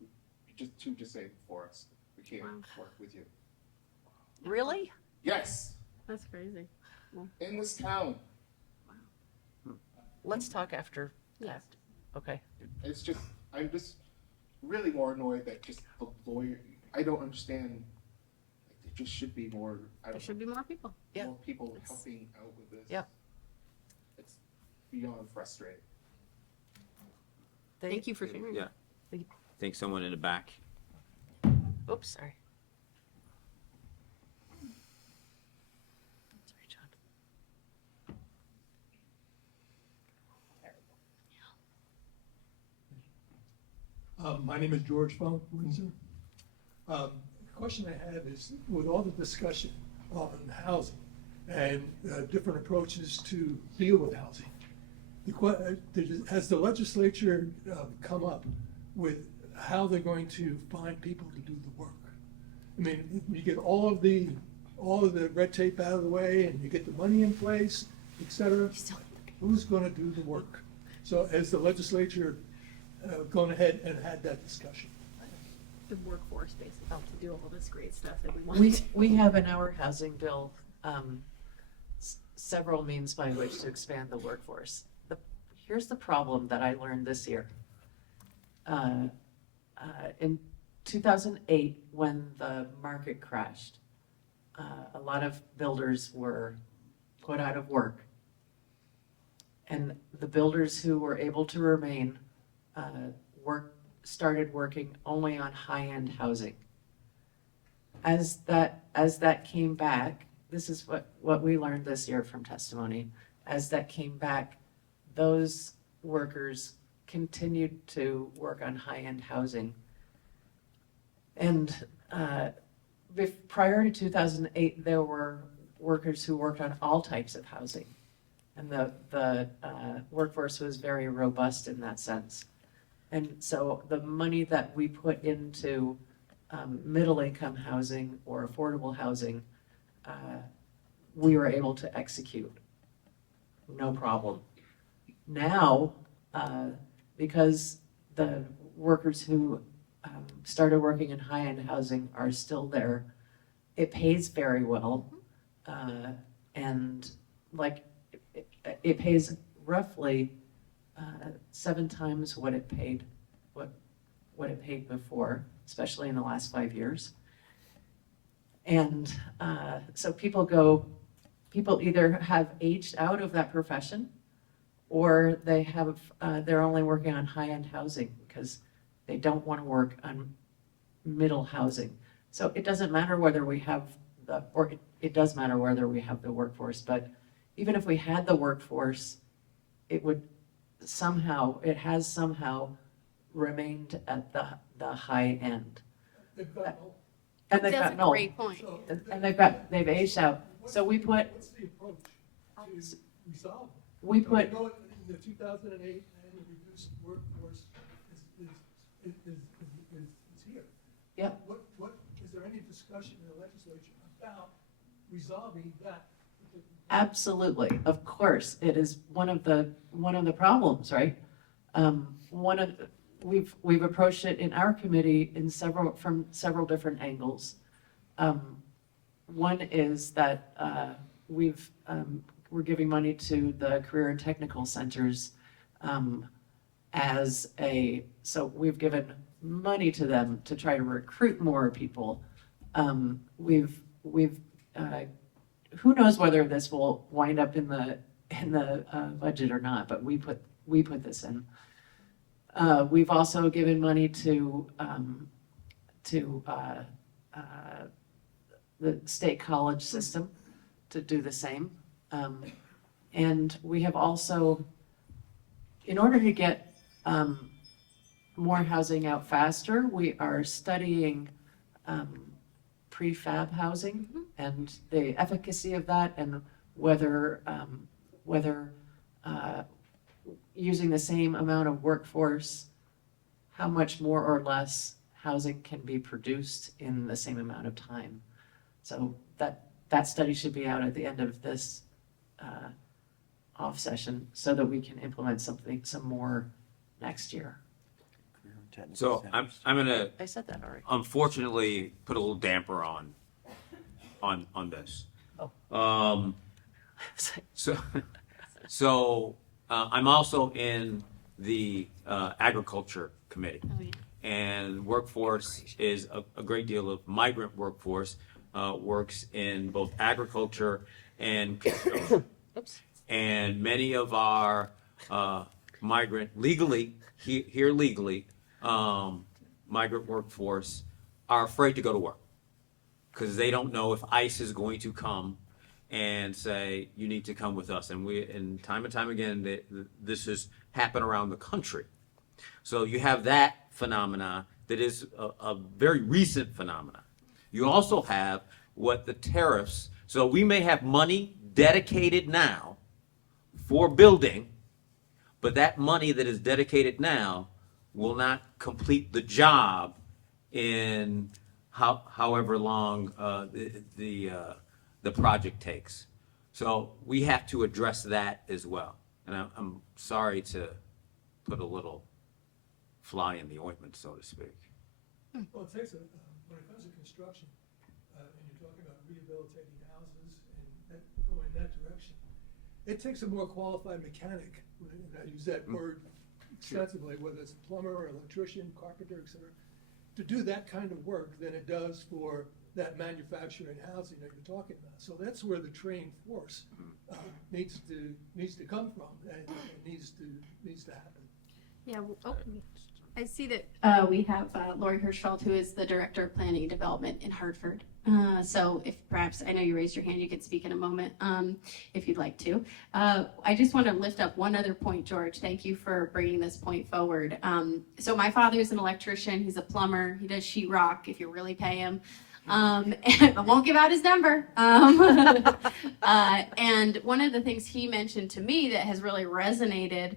You're just too disabled for us. We can't work with you." Really? Yes, That's crazy. in this town. Let's talk after. Yes. Okay. It's just, I'm just really more annoyed that just the lawyer, I don't understand. Like, there just should be more, There should be more people. Yeah. more people helping out with this. Yeah. It's beyond frustrating. Thank you for sharing. Yeah. I think someone in the back. Oops, sorry. Sorry, John. My name is George Funk, Windsor. The question I have is, with all the discussion on housing and different approaches to deal with housing, has the legislature come up with how they're going to find people to do the work? I mean, you get all of the red tape out of the way, and you get the money in place, et cetera. Who's going to do the work? So has the legislature gone ahead and had that discussion? The workforce, basically, to do all this great stuff that we want. We have in our housing bill several means by which to expand the workforce. Here's the problem that I learned this year. In 2008, when the market crashed, a lot of builders were put out of work. And the builders who were able to remain started working only on high-end housing. As that came back, this is what we learned this year from testimony. As that came back, those workers continued to work on high-end housing. And prior to 2008, there were workers who worked on all types of housing. And the workforce was very robust in that sense. And so the money that we put into middle-income housing or affordable housing, we were able to execute, no problem. Now, because the workers who started working in high-end housing are still there, it pays very well, and like it pays roughly 7 times what it paid before, especially in the last 5 years. And so people either have aged out of that profession, or they're only working on high-end housing because they don't want to work on middle housing. So it doesn't matter whether we have it does matter whether we have the workforce, but even if we had the workforce, it has somehow remained at the high end. And they've That's got a great point. and they've aged out. So we put, What's the approach to resolve it? we put, I know in the 2008 annual reduced workforce is here. Yeah. What, is there any discussion in the legislature about resolving that? absolutely, of course, it is one of the problems, right? We've approached it in our committee from several different angles. One is that we're giving money to the career and technical centers so we've given money to them to try to recruit more people. Who knows whether this will wind up in the budget or not, but we put this in. We've also given money to the state college system to do the same. And we have also, in order to get more housing out faster, we are studying prefab housing and the efficacy of that, and whether using the same amount of workforce, how much more or less housing can be produced in the same amount of time. So that study should be out at the end of this off session so that we can implement some more next year. So I'm gonna I said that already. unfortunately put a little damper on this. Oh. So I'm also in the agriculture committee, Oh, yeah. and workforce is a great deal of migrant workforce works in both agriculture and construction. Oops. And many of our migrant legally migrant workforce are afraid to go to work because they don't know if ICE is going to come and say you need to come with us. And time again this has happened around the country. So you have that phenomena that is a very recent phenomena. You also have what the tariffs. So we may have money dedicated now for building, but that money that is dedicated now will not complete the job in however long the project takes. So we have to address that as well. And I'm sorry to put a little fly in the ointment, so to speak. Well, it takes when it comes to construction, and you're talking about rehabilitating houses and going in that direction, it takes a more qualified mechanic, and I use that word extensively, whether it's a plumber or electrician, carpenter, et cetera, to do that kind of work than it does for that manufacturing housing that you're talking about. So that's where the trained force needs to come from, and it needs to happen. Yeah. I see that we have Lori Hirschfeld, who is the Director of Planning and Development in Hartford. So if perhaps, I know you raised your hand, you can speak in a moment if you'd like to. I just want to lift up one other point, George. Thank you for bringing this point forward. So my father's an electrician. He's a plumber. He does sheetrock if you really pay him. And I won't give out his number. And one of the things he mentioned to me that has really resonated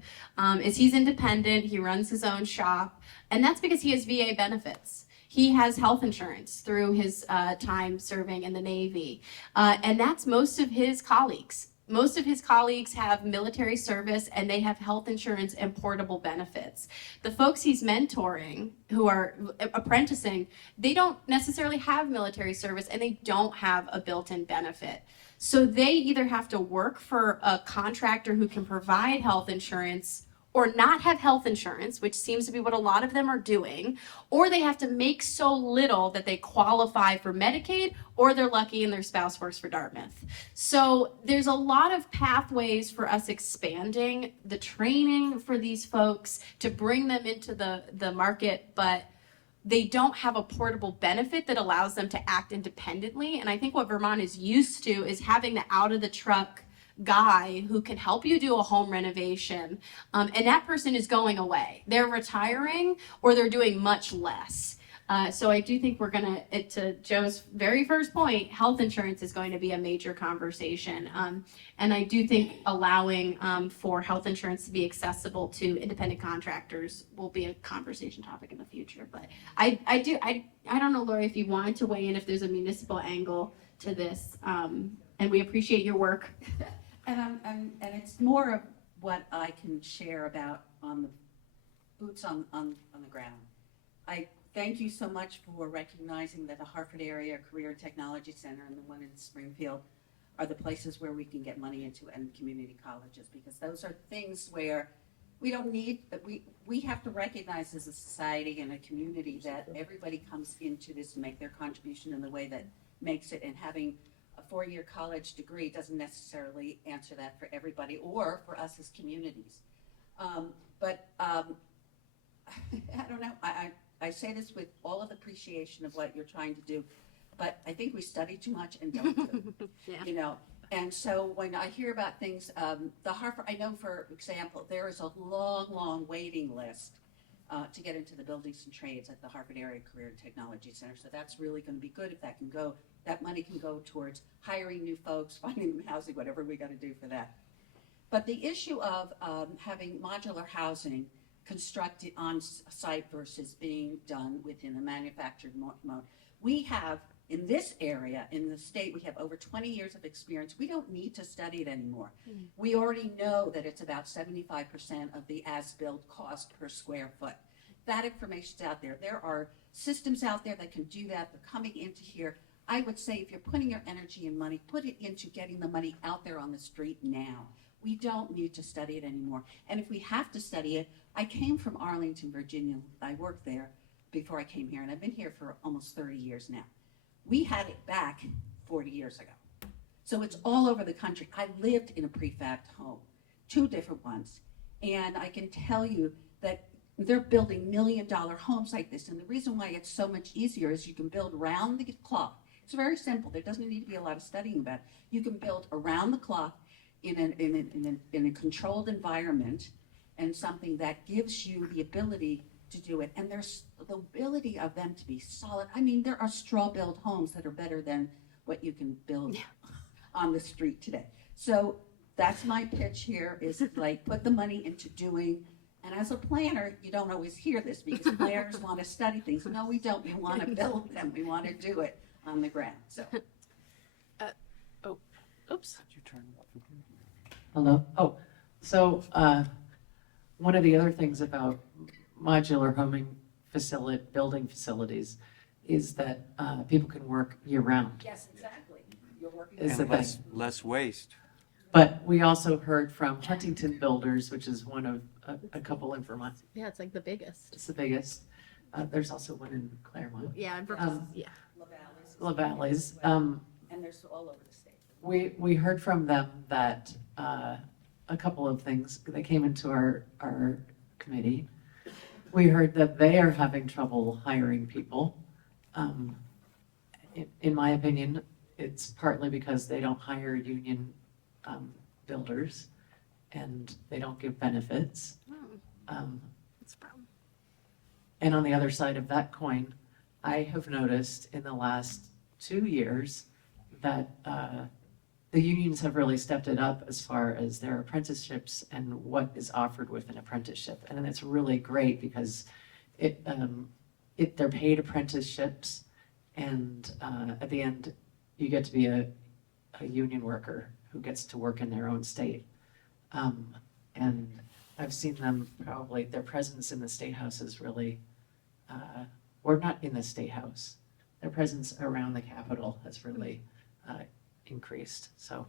is he's independent. He runs his own shop. And that's because he has VA benefits. He has health insurance through his time serving in the Navy. And that's most of his colleagues. Most of his colleagues have military service and they have health insurance and portable benefits. The folks he's mentoring who are apprenticing, they don't necessarily have military service and they don't have a built-in benefit. So they either have to work for a contractor who can provide health insurance or not have health insurance, which seems to be what a lot of them are doing, or they have to make so little that they qualify for Medicaid, or they're lucky and their spouse works for Dartmouth. So there's a lot of pathways for us expanding the training for these folks to bring them into the market, but they don't have a portable benefit that allows them to act independently. And I think what Vermont is used to is having the out of the truck guy who can help you do a home renovation, and that person is going away. They're retiring or they're doing much less. So I do think we're gonna, to Joe's very first point, health insurance is going to be a major conversation. And I do think allowing for health insurance to be accessible to independent contractors will be a conversation topic in the future. But I don't know, Lori, if you wanted to weigh in, if there's a municipal angle to this, and we appreciate your work. And it's more of what I can share about on the boots on the ground. I thank you so much for recognizing that the Hartford Area Career and Technology Center and the one in Springfield are the places where we can get money into, and community colleges, because those are things where we don't need, we have to recognize as a society and a community that everybody comes into this and make their contribution in the way that makes it, and having a 4-year college degree doesn't necessarily answer that for everybody or for us as communities. I don't know, I say this with all of the appreciation of what you're trying to do, but I think we study too much and don't do, Yeah. you know. And so when I hear about things, the Hartford, I know, for example, there is a long waiting list to get into the buildings and trades at the Hartford Area Career and Technology Center. So that's really going to be good if that can go. That money can go towards hiring new folks, finding them housing, whatever we got to do for that. But the issue of having modular housing constructed on site versus being done within a manufactured mode, we have in this area, in the state, we have over 20 years of experience. We don't need to study it anymore. Mm-hmm. We already know that it's about 75% of the as-built cost per square foot. That information's out there. There are systems out there that can do that. They're coming into here. I would say if you're putting your energy and money, put it into getting the money out there on the street now. We don't need to study it anymore. And if we have to study it, I came from Arlington, Virginia. I worked there before I came here, and I've been here for almost 30 years now. We had it back 40 years ago. So it's all over the country. I lived in a prefabbed home, 2 different ones. And I can tell you that they're building $1 million homes like this. And the reason why it's so much easier is you can build around the clock. It's very simple. There doesn't need to be a lot of studying about it. You can build around the clock in a controlled environment, and something that gives you the ability to do it. And there's the ability of them to be solid. I mean, there are straw-built homes that are better than what you can build on the street today. So that's my pitch here, is like put the money into doing. And as a planner, you don't always hear this because planners want to study things. No, we don't. We want to build them. We want to do it on the ground. So. Oops. Hello? Oh, so one of the other things about modular homing building facilities is that people can work year-round. Yes, exactly. You're working Is the And thing. less waste. But we also heard from Huntington Builders, which is one of a couple in Vermont. Yeah, it's like the biggest. It's the biggest. There's also one in Claremont. Yeah, yeah. La Valleys. and there's all over the state. We heard from them that a couple of things. They came into our committee. We heard that they are having trouble hiring people. in my opinion, it's partly because they don't hire union builders and they don't give benefits. That's a problem. And on the other side of that coin, I have noticed in the last 2 years that the unions have really stepped it up as far as their apprenticeships and what is offered with an apprenticeship. And it's really great because they're paid apprenticeships, and at the end, you get to be a union worker who gets to work in their own state. And I've seen them probably, their presence in the State House is really, or not in the State House, their presence around the Capitol has really increased. So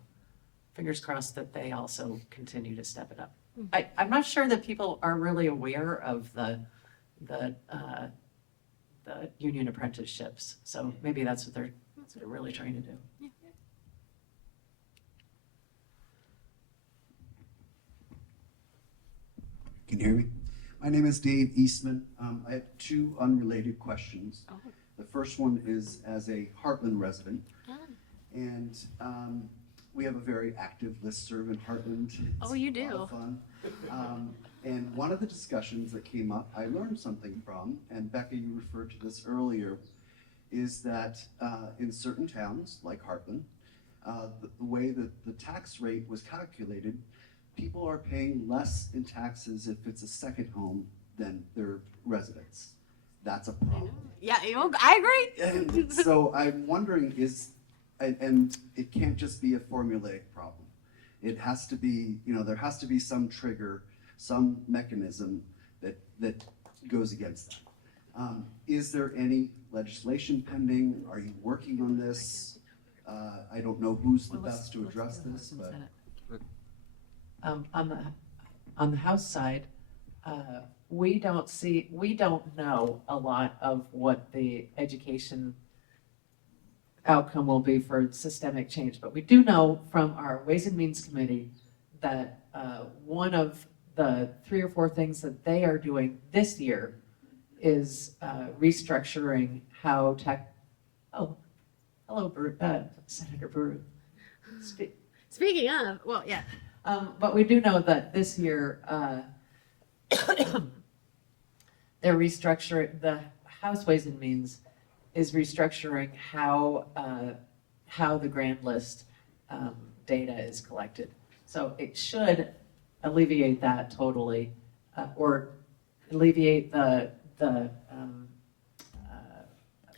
fingers crossed that they also continue to step it up. I'm not sure that people are really aware of the union apprenticeships. So maybe that's what they're really trying to do. Yeah. Can you hear me? My name is Dave Eastman. I have two unrelated questions. Oh. The first one is as a Heartland resident, and we have a very active listserv in Heartland. It's Oh, you a lot do. of fun. And one of the discussions that came up, I learned something from, and Becca, you referred to this earlier, is that in certain towns, like Heartland, the way that the tax rate was calculated, people are paying less in taxes if it's a second home than their residence. That's a problem. Yeah, I agree. And so I'm wondering and it can't just be a formulaic problem. It has to be, there has to be some trigger, some mechanism that goes against that. Is there any legislation pending? Are you working on this? I don't know who's the best to address this, but. On the House side, we don't know a lot of what the education outcome will be for systemic change, but we do know from our Ways and Means Committee that one of the 3 or 4 things that they are doing this year is restructuring how hello, Senator Burrows. Speaking of, well, yeah. But we do know that this year, they're restructuring, the House Ways and Means is restructuring how the grand list data is collected. So it should alleviate that totally, or alleviate the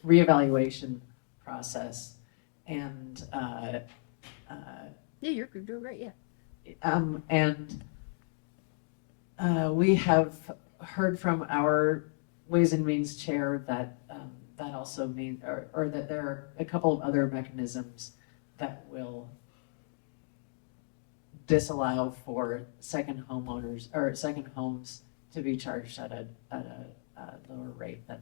reevaluation process. And Yeah, you're doing great, yeah. We have heard from our Ways and Means chair that that also means, or that there are a couple of other mechanisms that will disallow for second homeowners or second homes to be charged at a lower rate than,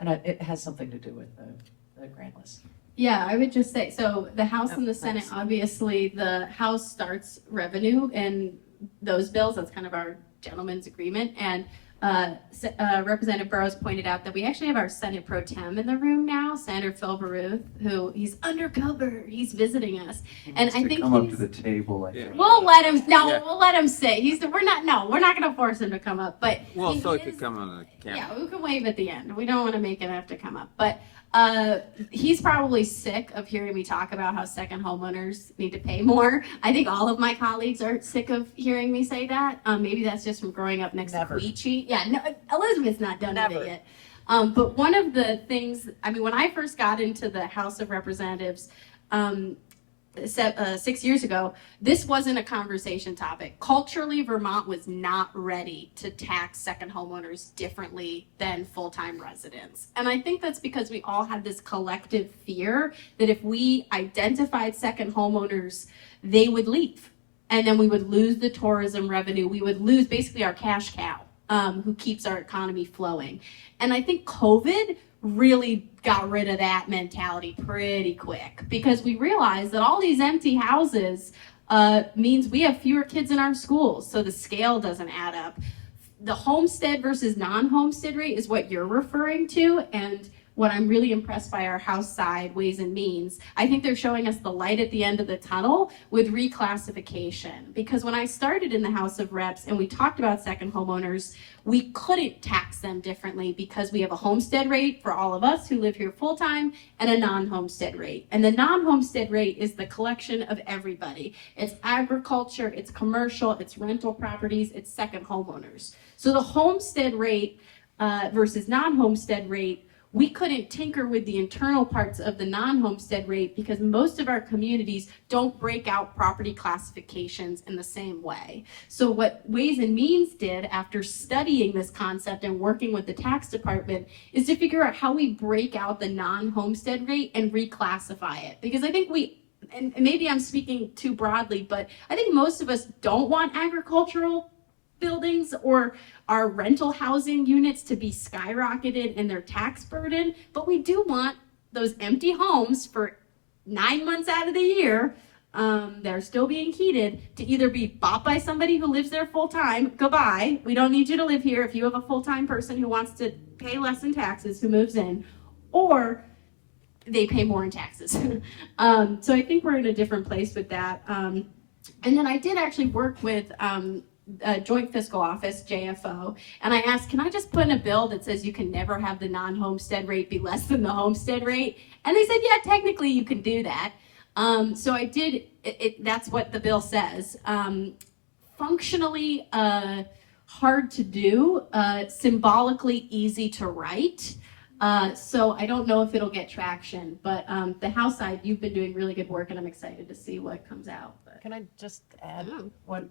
and it has something to do with the grant list. Yeah, I would just say, so the House and the Senate, thanks. obviously, the House starts revenue and those bills, that's kind of our gentleman's agreement. And Representative Burrows pointed out that we actually have our Senate Pro Tem in the room now, Senator Phil Baruth, who he's undercover, he's visiting us. And I think come up to the table, I think. we'll let him, we'll let him say, we're not gonna force him to come up, but. Well, so he it could is- come on the camera. Yeah, we can wave at the end. We don't want to make him have to come up. But he's probably sick of hearing me talk about how second homeowners need to pay more. I think all of my colleagues are sick of hearing me say that. Maybe that's just from growing up next to Queechee. Yeah, no, Elizabeth's not done with it yet. But one of the things, when I first got into the House of Representatives, 6 years ago, this wasn't a conversation topic. Culturally, Vermont was not ready to tax second homeowners differently than full-time residents. And I think that's because we all had this collective fear that if we identified second homeowners, they would leave. And then we would lose the tourism revenue. We would lose basically our cash cow, who keeps our economy flowing. And I think COVID really got rid of that mentality pretty quick because we realized that all these empty houses means we have fewer kids in our schools, so the scale doesn't add up. The homestead versus non-homestead rate is what you're referring to, and what I'm really impressed by our House side, Ways and Means, I think they're showing us the light at the end of the tunnel with reclassification. Because when I started in the House of Reps and we talked about second homeowners, we couldn't tax them differently because we have a homestead rate for all of us who live here full-time and a non-homestead rate. And the non-homestead rate is the collection of everybody. It's agriculture, it's commercial, it's rental properties, it's second homeowners. So the homestead rate versus non-homestead rate, we couldn't tinker with the internal parts of the non-homestead rate because most of our communities don't break out property classifications in the same way. So what Ways and Means did after studying this concept and working with the tax department is to figure out how we break out the non-homestead rate and reclassify it. Because I think and maybe I'm speaking too broadly, but I think most of us don't want agricultural buildings or our rental housing units to be skyrocketed in their tax burden, but we do want those empty homes for 9 months out of the year that are still being heated to either be bought by somebody who lives there full time, goodbye, we don't need you to live here if you have a full-time person who wants to pay less in taxes who moves in, or they pay more in taxes. So I think we're in a different place with that. And then I did actually work with Joint Fiscal Office, JFO, and I asked, can I just put in a bill that says you can never have the non-homestead rate be less than the homestead rate? And they said, yeah, technically you can do that. So I did, that's what the bill says. Functionally hard to do, symbolically easy to write. So I don't know if it'll get traction, but the House side, you've been doing really good work and I'm excited to see what comes out. But. Can I just add one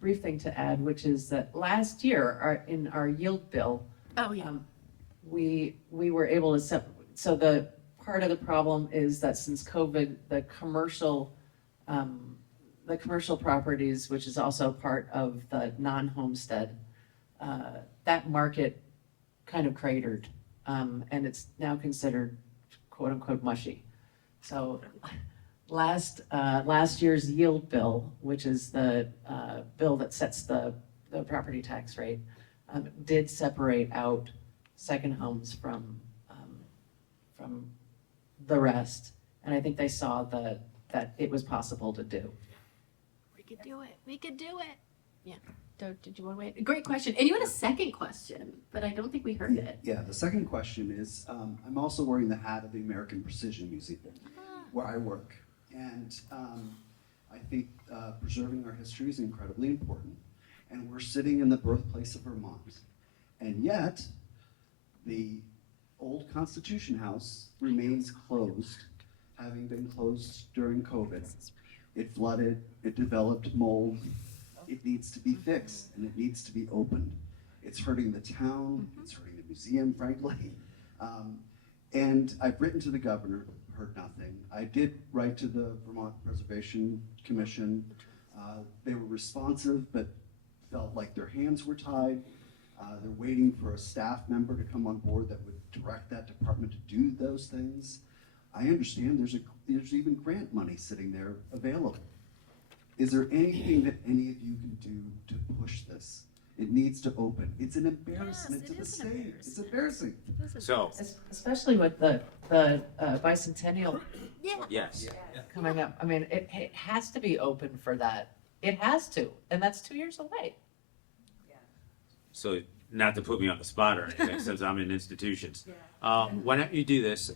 brief thing to add, which is that last year in our yield bill, we were able to so the part of the problem is that since COVID, the commercial properties, which is also part of the non-homestead, that market kind of cratered, and it's now considered quote unquote mushy. So last year's yield bill, which is the bill that sets the property tax rate, did separate out second homes from the rest, and I think they saw that it was possible to do. We could do it. We could do it. Yeah. Did you want to wait? Great question. And you had a second question, but I don't think we heard it. Yeah, the second question is, I'm also wearing the hat of the American Precision Museum, where I work. And I think preserving our history is incredibly important. And we're sitting in the birthplace of Vermont. And yet, the old Constitution House remains closed, having been closed during COVID. It flooded, it developed mold. It needs to be fixed and it needs to be opened. It's hurting the town, it's hurting the museum, frankly. And I've written to the governor, heard nothing. I did write to the Vermont Preservation Commission. They were responsive, but felt like their hands were tied. They're waiting for a staff member to come on board that would direct that department to do those things. I understand there's even grant money sitting there available. Is there anything that any of you can do to push this? It needs to open. It's an embarrassment to the state. It's embarrassing. So, Especially with the bicentennial yes. coming up. I mean, it has to be open for that. It has to, and that's 2 years away. So, not to put me on the spot or anything, since I'm in institutions. Why don't you do this?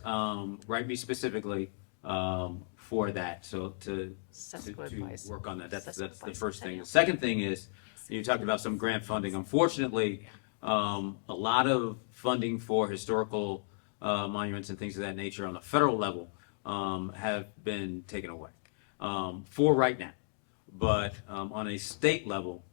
Write me specifically for that, so to work on that. That's the first thing. The second thing is, you talked about some grant funding. Unfortunately, a lot of funding for historical monuments and things of that nature on the federal level have been taken away for right now. But on a state level,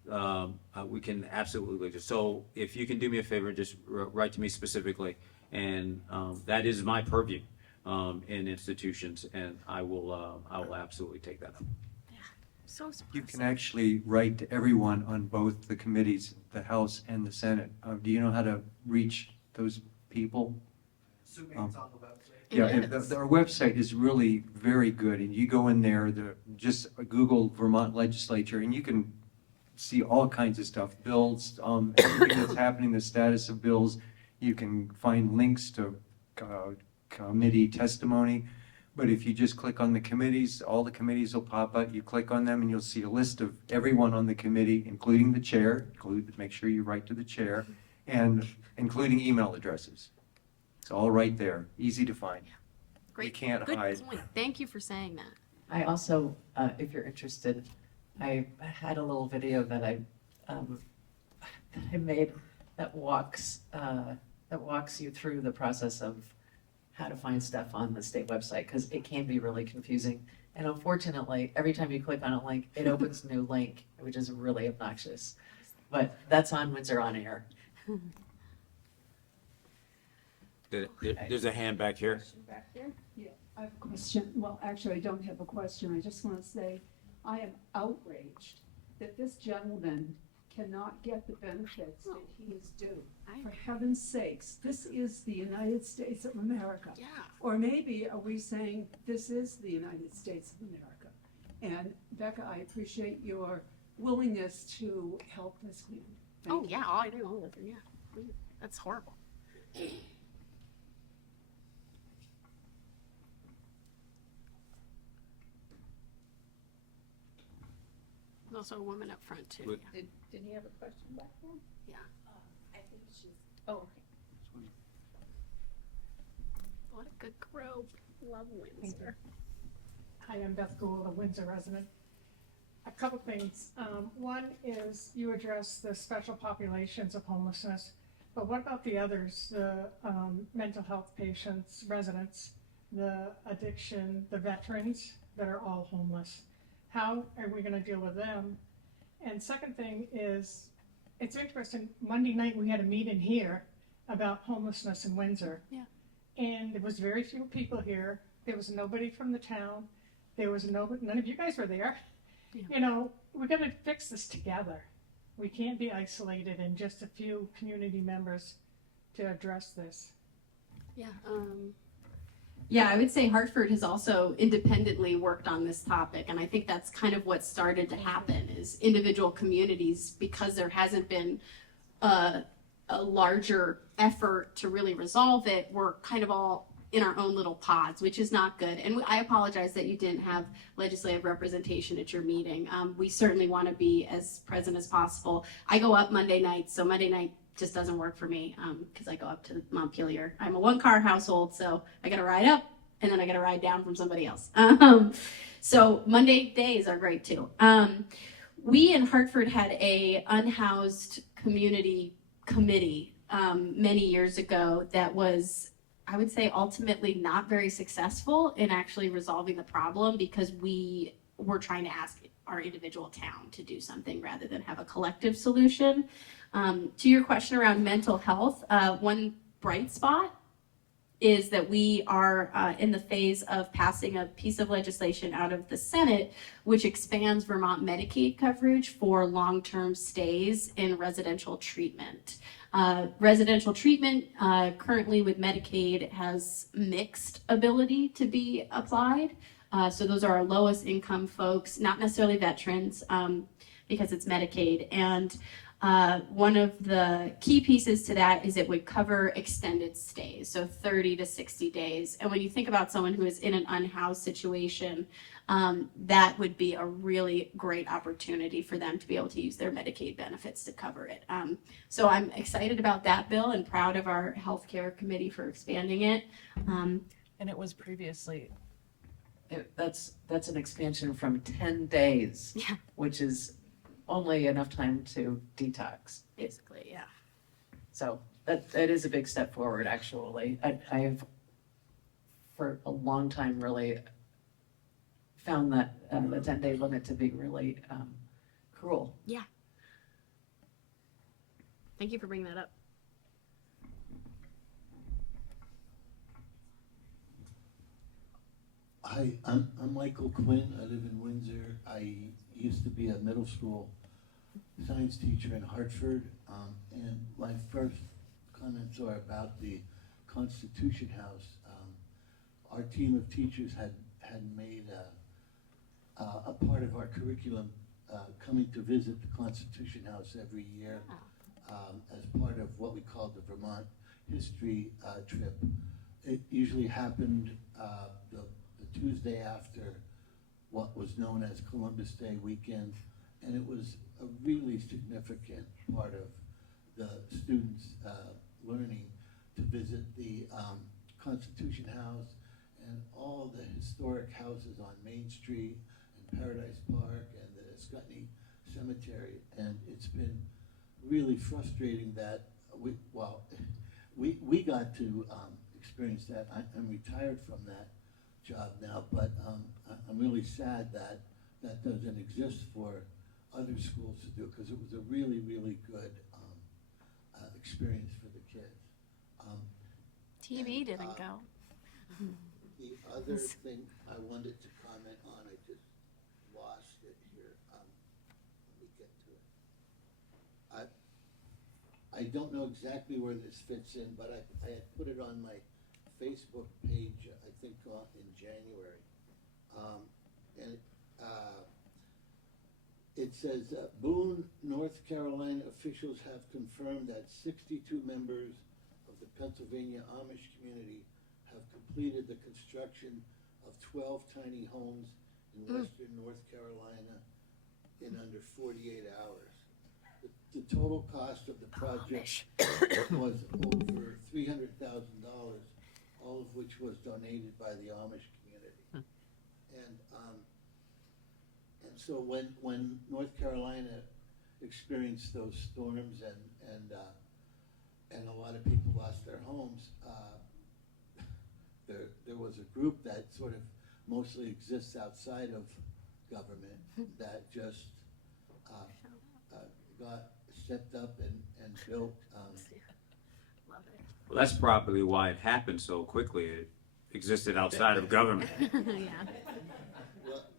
we can absolutely just. So if you can do me a favor, just write to me specifically, and that is my purview in institutions, and I will absolutely take that up. So You can actually write to everyone on both the committees, the House and the Senate. Do you know how to reach those people? Assuming it's on the website. Yeah, our website is really very good, and you go in there, just Google Vermont Legislature, and you can see all kinds of stuff, bills, everything that's happening, the status of bills. You can find links to committee testimony. But if you just click on the committees, all the committees will pop up. You click on them and you'll see a list of everyone on the committee, including the chair. Make sure you write to the chair, and including email addresses. It's all right there, easy to find. Great. You can't Good hide. point. Thank you for saying that. I also, if you're interested, I had a little video that I made that walks you through the process of how to find stuff on the state website, because it can be really confusing. And unfortunately, every time you click on a link, it opens a new link, which is really obnoxious. But that's on Windsor On Air. There's a hand back here. Back there? Yeah, I have a question. Well, actually, I don't have a question. I just want to say I am outraged that this gentleman cannot get the benefits that he is due. For heaven's sakes, this is the United States of America. Yeah. Or maybe are we saying this is the United States of America? And Becca, I appreciate your willingness to help this man. Oh, yeah, I do all of them, yeah. That's horrible. There's also a woman up front, too. Yeah. Did he have a question back there? Yeah. I think she's, oh, okay. What a good group. Love Windsor. Hi, I'm Beth Gould, a Windsor resident. A couple things. One is you address the special populations of homelessness, but what about the others, the mental health patients, residents, the addiction, the veterans that are all homeless? How are we going to deal with them? And second thing is, it's interesting, Monday night we had a meeting here about homelessness in Windsor. Yeah. And there was very few people here. There was nobody from the town. There was nobody, none of you guys were there. Yeah. You know, we're going to fix this together. We can't be isolated in just a few community members to address this. Yeah. Yeah, I would say Hartford has also independently worked on this topic, and I think that's kind of what started to happen is individual communities, because there hasn't been a larger effort to really resolve it, we're kind of all in our own little pods, which is not good. And I apologize that you didn't have legislative representation at your meeting. We certainly want to be as present as possible. I go up Monday night, so Monday night just doesn't work for me because I go up to Montpelier. I'm a one-car household, so I got to ride up and then I got to ride down from somebody else. So Monday days are great too. We in Hartford had a unhoused community committee many years ago that was, I would say, ultimately not very successful in actually resolving the problem because we were trying to ask our individual town to do something rather than have a collective solution. To your question around mental health, one bright spot is that we are in the phase of passing a piece of legislation out of the Senate, which expands Vermont Medicaid coverage for long-term stays in residential treatment. Residential treatment currently with Medicaid has mixed ability to be applied. So those are our lowest income folks, not necessarily veterans, because it's Medicaid. And one of the key pieces to that is it would cover extended stays, so 30 to 60 days. And when you think about someone who is in an unhoused situation, that would be a really great opportunity for them to be able to use their Medicaid benefits to cover it. So I'm excited about that bill and proud of our healthcare committee for expanding it. And it was previously, that's an expansion from 10 days, Yeah. which is only enough time to detox. Basically, yeah. So that is a big step forward, actually. I have, for a long time, really found that the 10-day limit to be really cruel. Yeah. Thank you for bringing that up. Hi, I'm Michael Quinn. I live in Windsor. I used to be a middle school science teacher in Hartford, and my first comments are about the Constitution House. Our team of teachers had made a part of our curriculum coming to visit the Constitution House every year as part of what we called the Vermont history trip. It usually happened the Tuesday after what was known as Columbus Day weekend, and it was a really significant part of the students' learning to visit the Constitution House and all the historic houses on Main Street and Paradise Park and the Scottney Cemetery. And it's been really frustrating that we got to experience that. I'm retired from that job now, but I'm really sad that that doesn't exist for other schools to do, because it was a really, really good experience for the kids. TV didn't go. The other thing I wanted to comment on, I just lost it here. Let me get to it. I don't know exactly where this fits in, but I had put it on my Facebook page, I think in January. And it says, Boone, North Carolina officials have confirmed that 62 members of the Pennsylvania Amish community have completed the construction of 12 tiny homes in western North Carolina in under 48 hours. The total cost of the project was over $300,000, all of which was donated by the Amish community. And so when North Carolina experienced those storms and a lot of people lost their homes, there was a group that sort of mostly exists outside of government that just stepped up and built. Well, that's probably why it happened so quickly. It existed outside of government.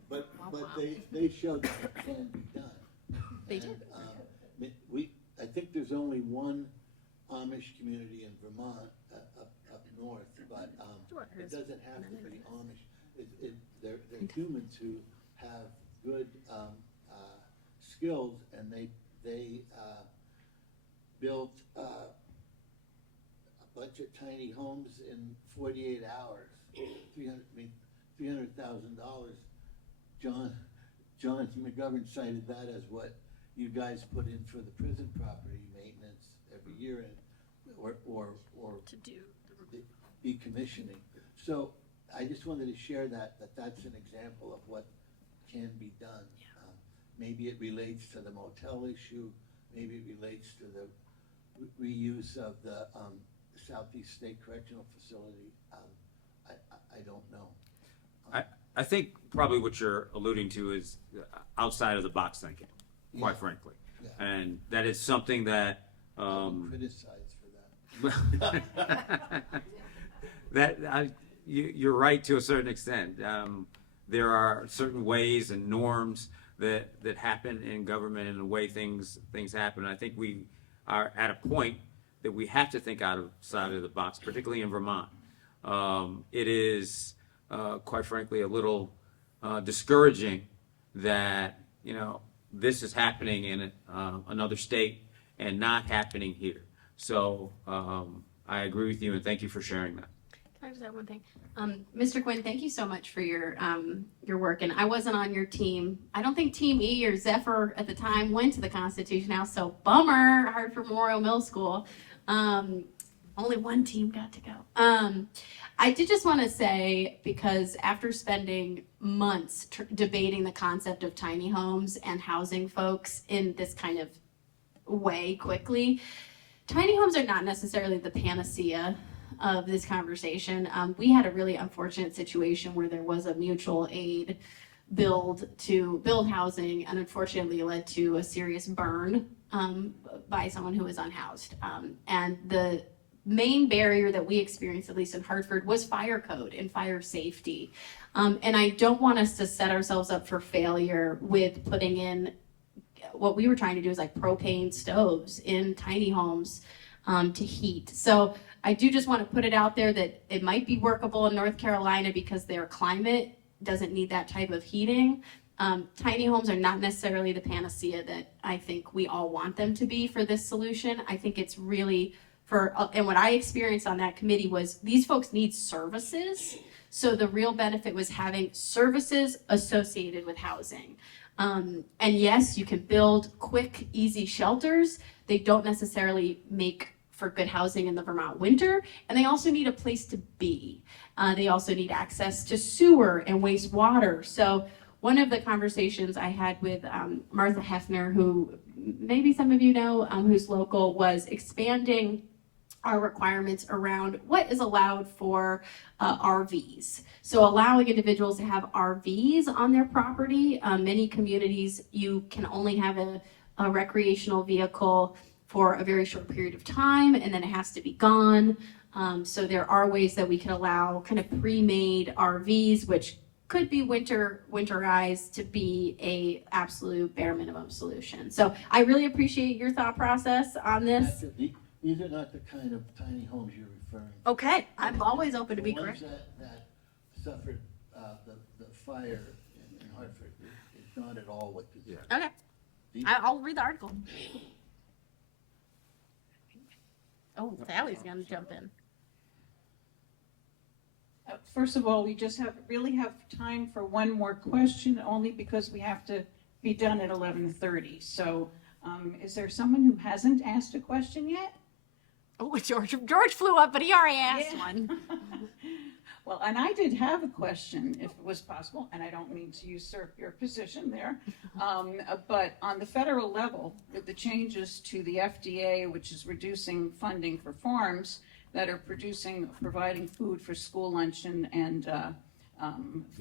Well, but they showed that it can be done. They did. I think there's only one Amish community in Vermont up north, but it doesn't have to be Amish. They're humans who have good skills, and they built a bunch of tiny homes in 48 hours. $300,000. John McGovern cited that as what you guys put in for the prison property maintenance every year, or to do the decommissioning. So I just wanted to share that's an example of what can be done. Maybe it relates to the motel issue. Maybe it relates to the reuse of the Southeast State Correctional Facility. I don't know. I think probably what you're alluding to is outside of the box thinking, quite frankly. Yeah. And that is something that Criticized for that. You're right to a certain extent. There are certain ways and norms that happen in government and the way things happen. I think we are at a point that we have to think outside of the box, particularly in Vermont. It is, quite frankly, a little discouraging that this is happening in another state and not happening here. So I agree with you, and thank you for sharing that. Can I just add one thing? Mr. Quinn, thank you so much for your work. And I wasn't on your team. I don't think Team E or Zephyr at the time went to the Constitution House, so bummer, Hartford Memorial Middle School. Only one team got to go. I did just want to say, because after spending months debating the concept of tiny homes and housing folks in this kind of way quickly, tiny homes are not necessarily the panacea of this conversation. We had a really unfortunate situation where there was a mutual aid build housing, and unfortunately led to a serious burn by someone who was unhoused. And the main barrier that we experienced, at least in Hartford, was fire code and fire safety. And I don't want us to set ourselves up for failure with putting in what we were trying to do is like propane stoves in tiny homes to heat. So I do just want to put it out there that it might be workable in North Carolina because their climate doesn't need that type of heating. Tiny homes are not necessarily the panacea that I think we all want them to be for this solution. I think it's really and what I experienced on that committee was these folks need services. So the real benefit was having services associated with housing. And yes, you can build quick, easy shelters. They don't necessarily make for good housing in the Vermont winter, and they also need a place to be. They also need access to sewer and wastewater. So one of the conversations I had with Martha Hefner, who maybe some of you know, who's local, was expanding our requirements around what is allowed for RVs. So allowing individuals to have RVs on their property. Many communities, you can only have a recreational vehicle for a very short period of time, and then it has to be gone. So there are ways that we can allow kind of pre-made RVs, which could be winterized to be a absolute bare minimum solution. So I really appreciate your thought process on this. These are not the kind of tiny homes you're referring to. Okay, I'm always open to be The ones corrected. that suffered the fire in Hartford is not at all what this is. Okay, I'll read the article. Oh, Sally's gonna jump in. First of all, we just really have time for one more question, only because we have to be done at 11:30. So is there someone who hasn't asked a question yet? Oh, George flew up, but he already asked one. Well, and I did have a question, if it was possible, and I don't mean to usurp your position there. But on the federal level, with the changes to the FDA, which is reducing funding for farms that are providing food for school lunch and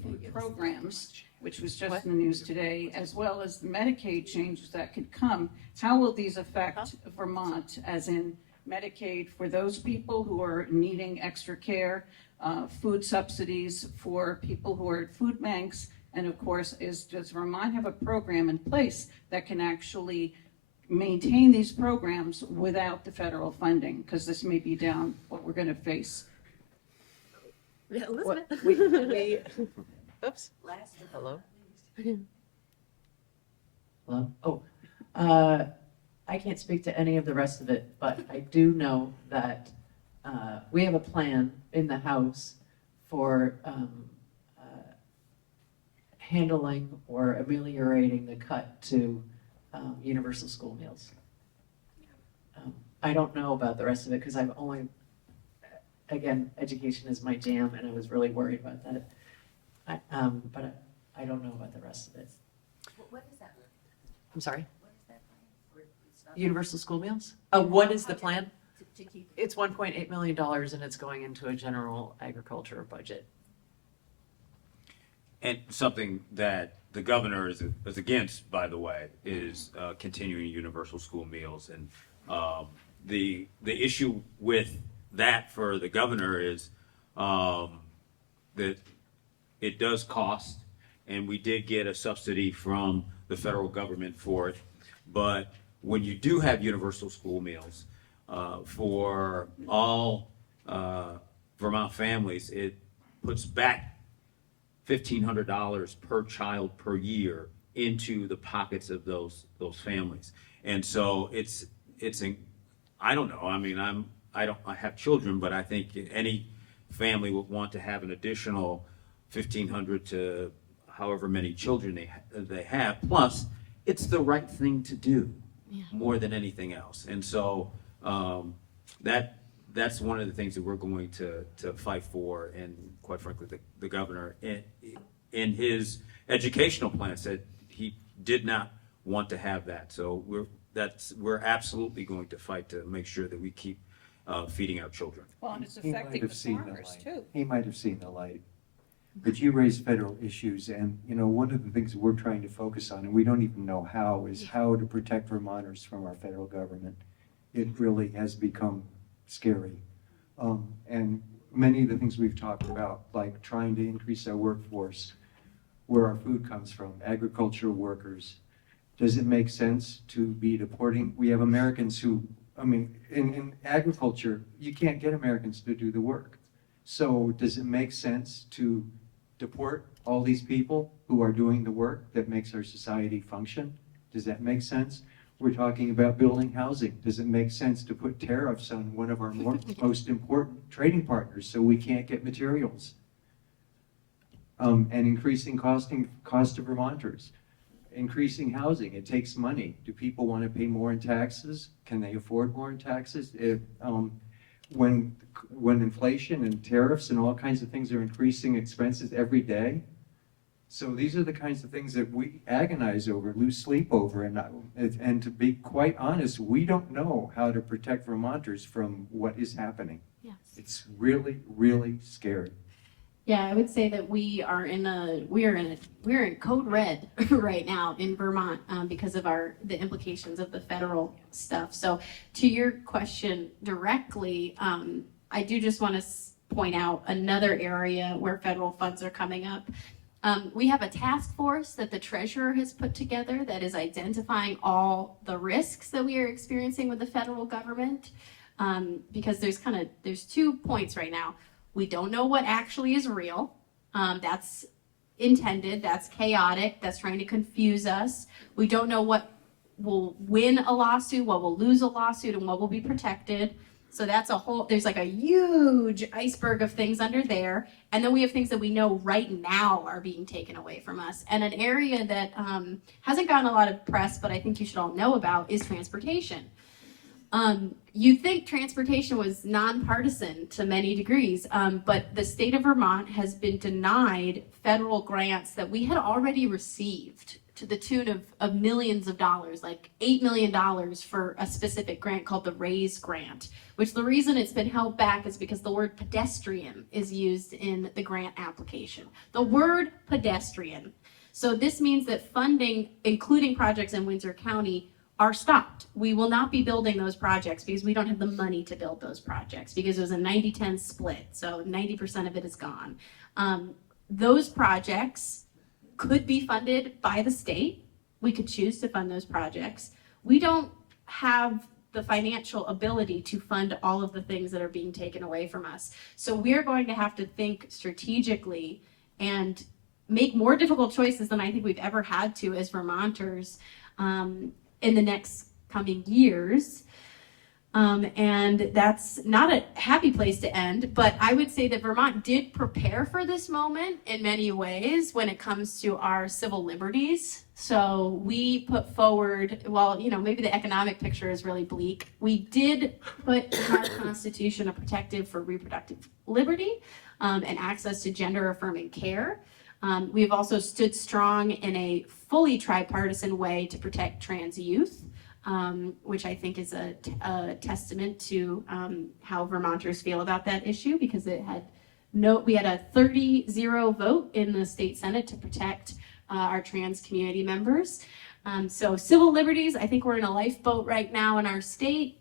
food programs, which was just in the news today, as well as the Medicaid changes that could come, how will these affect Vermont, as in Medicaid for those people who are needing extra care, food subsidies for people who are at food banks, and of course, does Vermont have a program in place that can actually maintain these programs without the federal funding? Because this may be down what we're going to face. Elizabeth. Oops. Hello. Hello. Oh, I can't speak to any of the rest of it, but I do know that we have a plan in the House for handling or ameliorating the cut to universal school meals. I don't know about the rest of it because I've only, again, education is my jam, and I was really worried about that. But I don't know about the rest of it. What is that? I'm sorry? What is that plan? Universal school meals? What is the plan? To keep It's $1.8 million, and it's going into a general agriculture budget. And something that the governor is against, by the way, is continuing universal school meals. And the issue with that for the governor is that it does cost, and we did get a subsidy from the federal government for it. But when you do have universal school meals for all Vermont families, it puts back $1,500 per child per year into the pockets of those families. And so I don't know. I mean, I have children, but I think any family would want to have an additional $1,500 to however many children they have. Plus, it's the right thing to do more than anything else. And so that's one of the things that we're going to fight for. And quite frankly, the governor in his educational plan said he did not want to have that. So we're absolutely going to fight to make sure that we keep feeding our children. Well, and it's He might affecting have the seen the farmers light. too. He might have seen the light. But you raised federal issues, and one of the things that we're trying to focus on, and we don't even know how, is how to protect Vermonters from our federal government. It really has become scary. And many of the things we've talked about, like trying to increase our workforce, where our food comes from, agricultural workers. Does it make sense to be deporting? We have Americans who, in agriculture, you can't get Americans to do the work. So does it make sense to deport all these people who are doing the work that makes our society function? Does that make sense? We're talking about building housing. Does it make sense to put tariffs on one of our most important trading partners so we can't get materials? And increasing cost to Vermonters. Increasing housing, it takes money. Do people want to pay more in taxes? Can they afford more in taxes? When inflation and tariffs and all kinds of things are increasing expenses every day. So these are the kinds of things that we agonize over, lose sleep over, and to be quite honest, we don't know how to protect Vermonters from what is happening. Yes. It's really, really scary. Yeah, I would say that we are in code red right now in Vermont because of the implications of the federal stuff. So to your question directly, I do just want to point out another area where federal funds are coming up. We have a task force that the treasurer has put together that is identifying all the risks that we are experiencing with the federal government, because there's 2 points right now. We don't know what actually is real. That's intended, that's chaotic, that's trying to confuse us. We don't know what will win a lawsuit, what will lose a lawsuit, and what will be protected. So there's like a huge iceberg of things under there. And then we have things that we know right now are being taken away from us. And an area that hasn't gotten a lot of press, but I think you should all know about, is transportation. You'd think transportation was nonpartisan to many degrees, but the state of Vermont has been denied federal grants that we had already received to the tune of millions of dollars, like $8 million for a specific grant called the RAISE grant, which the reason it's been held back is because the word pedestrian is used in the grant application. The word pedestrian. So this means that funding, including projects in Windsor County, are stopped. We will not be building those projects because we don't have the money to build those projects because it was a 90-10 split. So 90% of it is gone. Those projects could be funded by the state. We could choose to fund those projects. We don't have the financial ability to fund all of the things that are being taken away from us. So we're going to have to think strategically and make more difficult choices than I think we've ever had to as Vermonters in the next coming years. And that's not a happy place to end, but I would say that Vermont did prepare for this moment in many ways when it comes to our civil liberties. So we put forward, maybe the economic picture is really bleak. We did put in our Constitution a protective for reproductive liberty and access to gender-affirming care. We've also stood strong in a fully tripartisan way to protect trans youth, which I think is a testament to how Vermonters feel about that issue, because we had a 30-0 vote in the state Senate to protect our trans community members. So civil liberties, I think we're in a lifeboat right now in our state.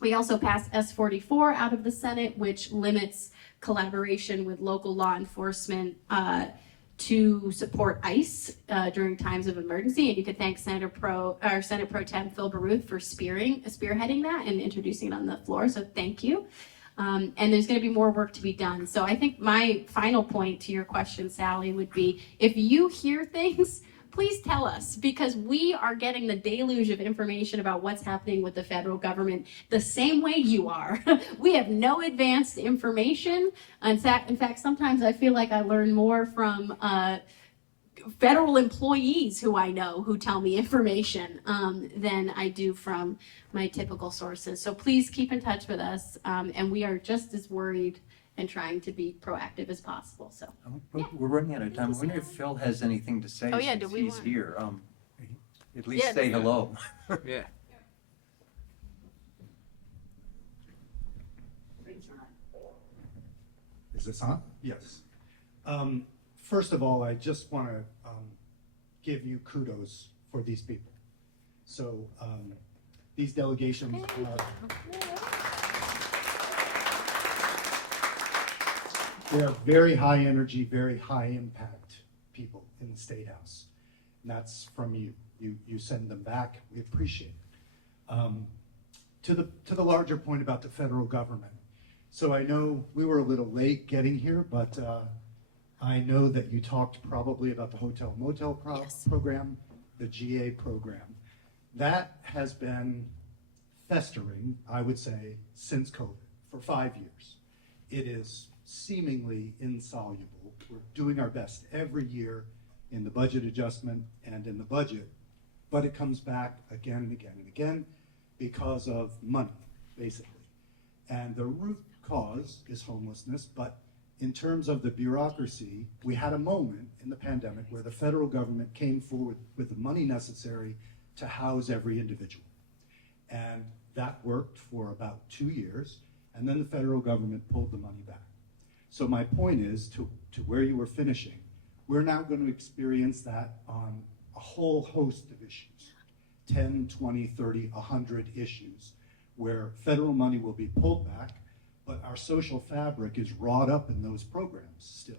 We also passed S44 out of the Senate, which limits collaboration with local law enforcement to support ICE during times of emergency. And you could thank Senate Pro Tem Phil Baruth for spearheading that and introducing it on the floor. So thank you. And there's going to be more work to be done. So I think my final point to your question, Sally, would be if you hear things, please tell us, because we are getting the deluge of information about what's happening with the federal government the same way you are. We have no advanced information. In fact, sometimes I feel like I learn more from federal employees who I know who tell me information than I do from my typical sources. So please keep in touch with us, and we are just as worried and trying to be proactive as possible. So We're running out of time. I wonder if Phil has anything to say since he's here. At least say hello. Yeah. Is this on? Yes. First of all, I just want to give you kudos for these people. So these delegations they are very high energy, very high impact people in the State House. And that's from you. You send them back. We appreciate it. To the larger point about the federal government. So I know we were a little late getting here, but I know that you talked probably about the hotel motel program, the GA program. That has been festering, I would say, since COVID, for 5 years. It is seemingly insoluble. We're doing our best every year in the budget adjustment and in the budget, but it comes back again and again and again because of money, basically. And the root cause is homelessness, but in terms of the bureaucracy, we had a moment in the pandemic where the federal government came forward with the money necessary to house every individual. And that worked for about 2 years, and then the federal government pulled the money back. So my point is, to where you were finishing, we're now going to experience that on a whole host of issues, 10, 20, 30, 100 issues, where federal money will be pulled back, but our social fabric is wrought up in those programs still.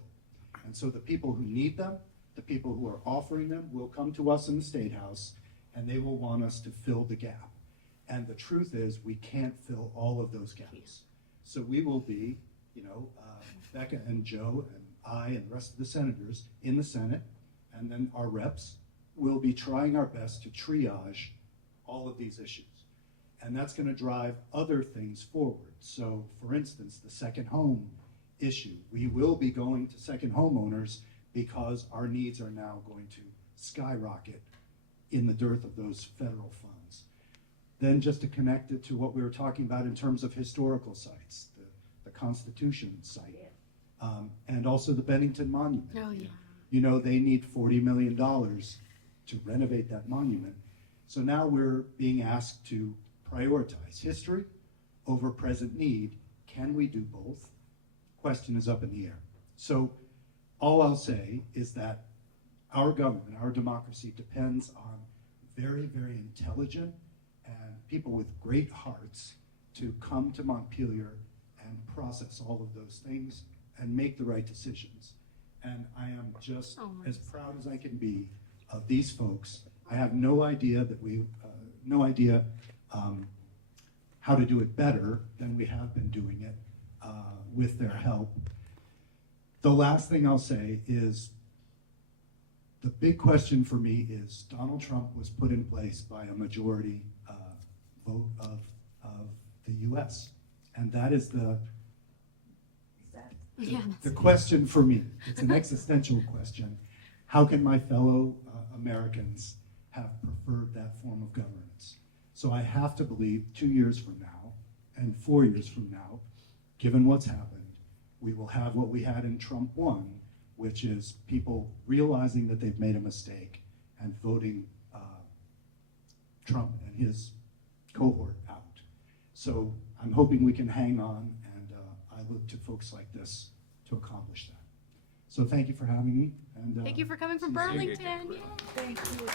And so the people who need them, the people who are offering them, will come to us in the State House, and they will want us to fill the gap. And the truth is, we can't fill all of those gaps. So we will be, Becca and Joe and I and the rest of the senators in the Senate, and then our reps will be trying our best to triage all of these issues. And that's going to drive other things forward. So, for instance, the second home issue. We will be going to second homeowners because our needs are now going to skyrocket in the dearth of those federal funds. Then just to connect it to what we were talking about in terms of historical sites, the Constitution site, and also the Bennington Monument. Oh, yeah. They need $40 million to renovate that monument. So now we're being asked to prioritize history over present need. Can we do both? Question is up in the air. So all I'll say is that our government, our democracy depends on very, very intelligent and people with great hearts to come to Montpelier and process all of those things and make the right decisions. And I am just as proud as I can be of these folks. I have no idea how to do it better than we have been doing it with their help. The last thing I'll say is the big question for me is Donald Trump was put in place by a majority vote of the US. And that is the question for me. It's an existential question. How can my fellow Americans have preferred that form of governance? So I have to believe 2 years from now and 4 years from now, given what's happened, we will have what we had in Trump 1, which is people realizing that they've made a mistake and voting Trump and his cohort out. So I'm hoping we can hang on, and I look to folks like this to accomplish that. So thank you for having me. And thank you for coming from Burlington. Yay. Thank you.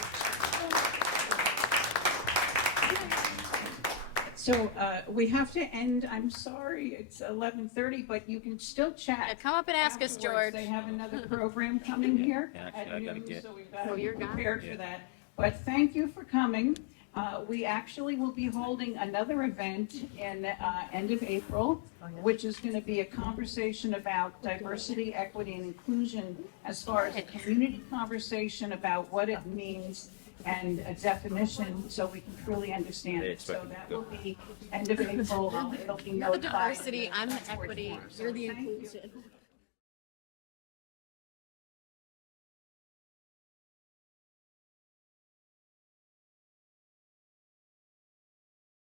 So we have to end. I'm sorry, it's 11:30, but you can still chat. Yeah, come up and ask us, George. They have another program coming here Actually, at I gotta noon, get- so we've got to be you're gone. prepared for that. But thank you for coming. We actually will be holding another event in end of April, which is going to be a conversation about diversity, equity, and inclusion as far as a community conversation about what it means and a definition so we can truly understand it. So that will be end of April. It'll be You're the notified. diversity, I'm the equity, you're the inclusion.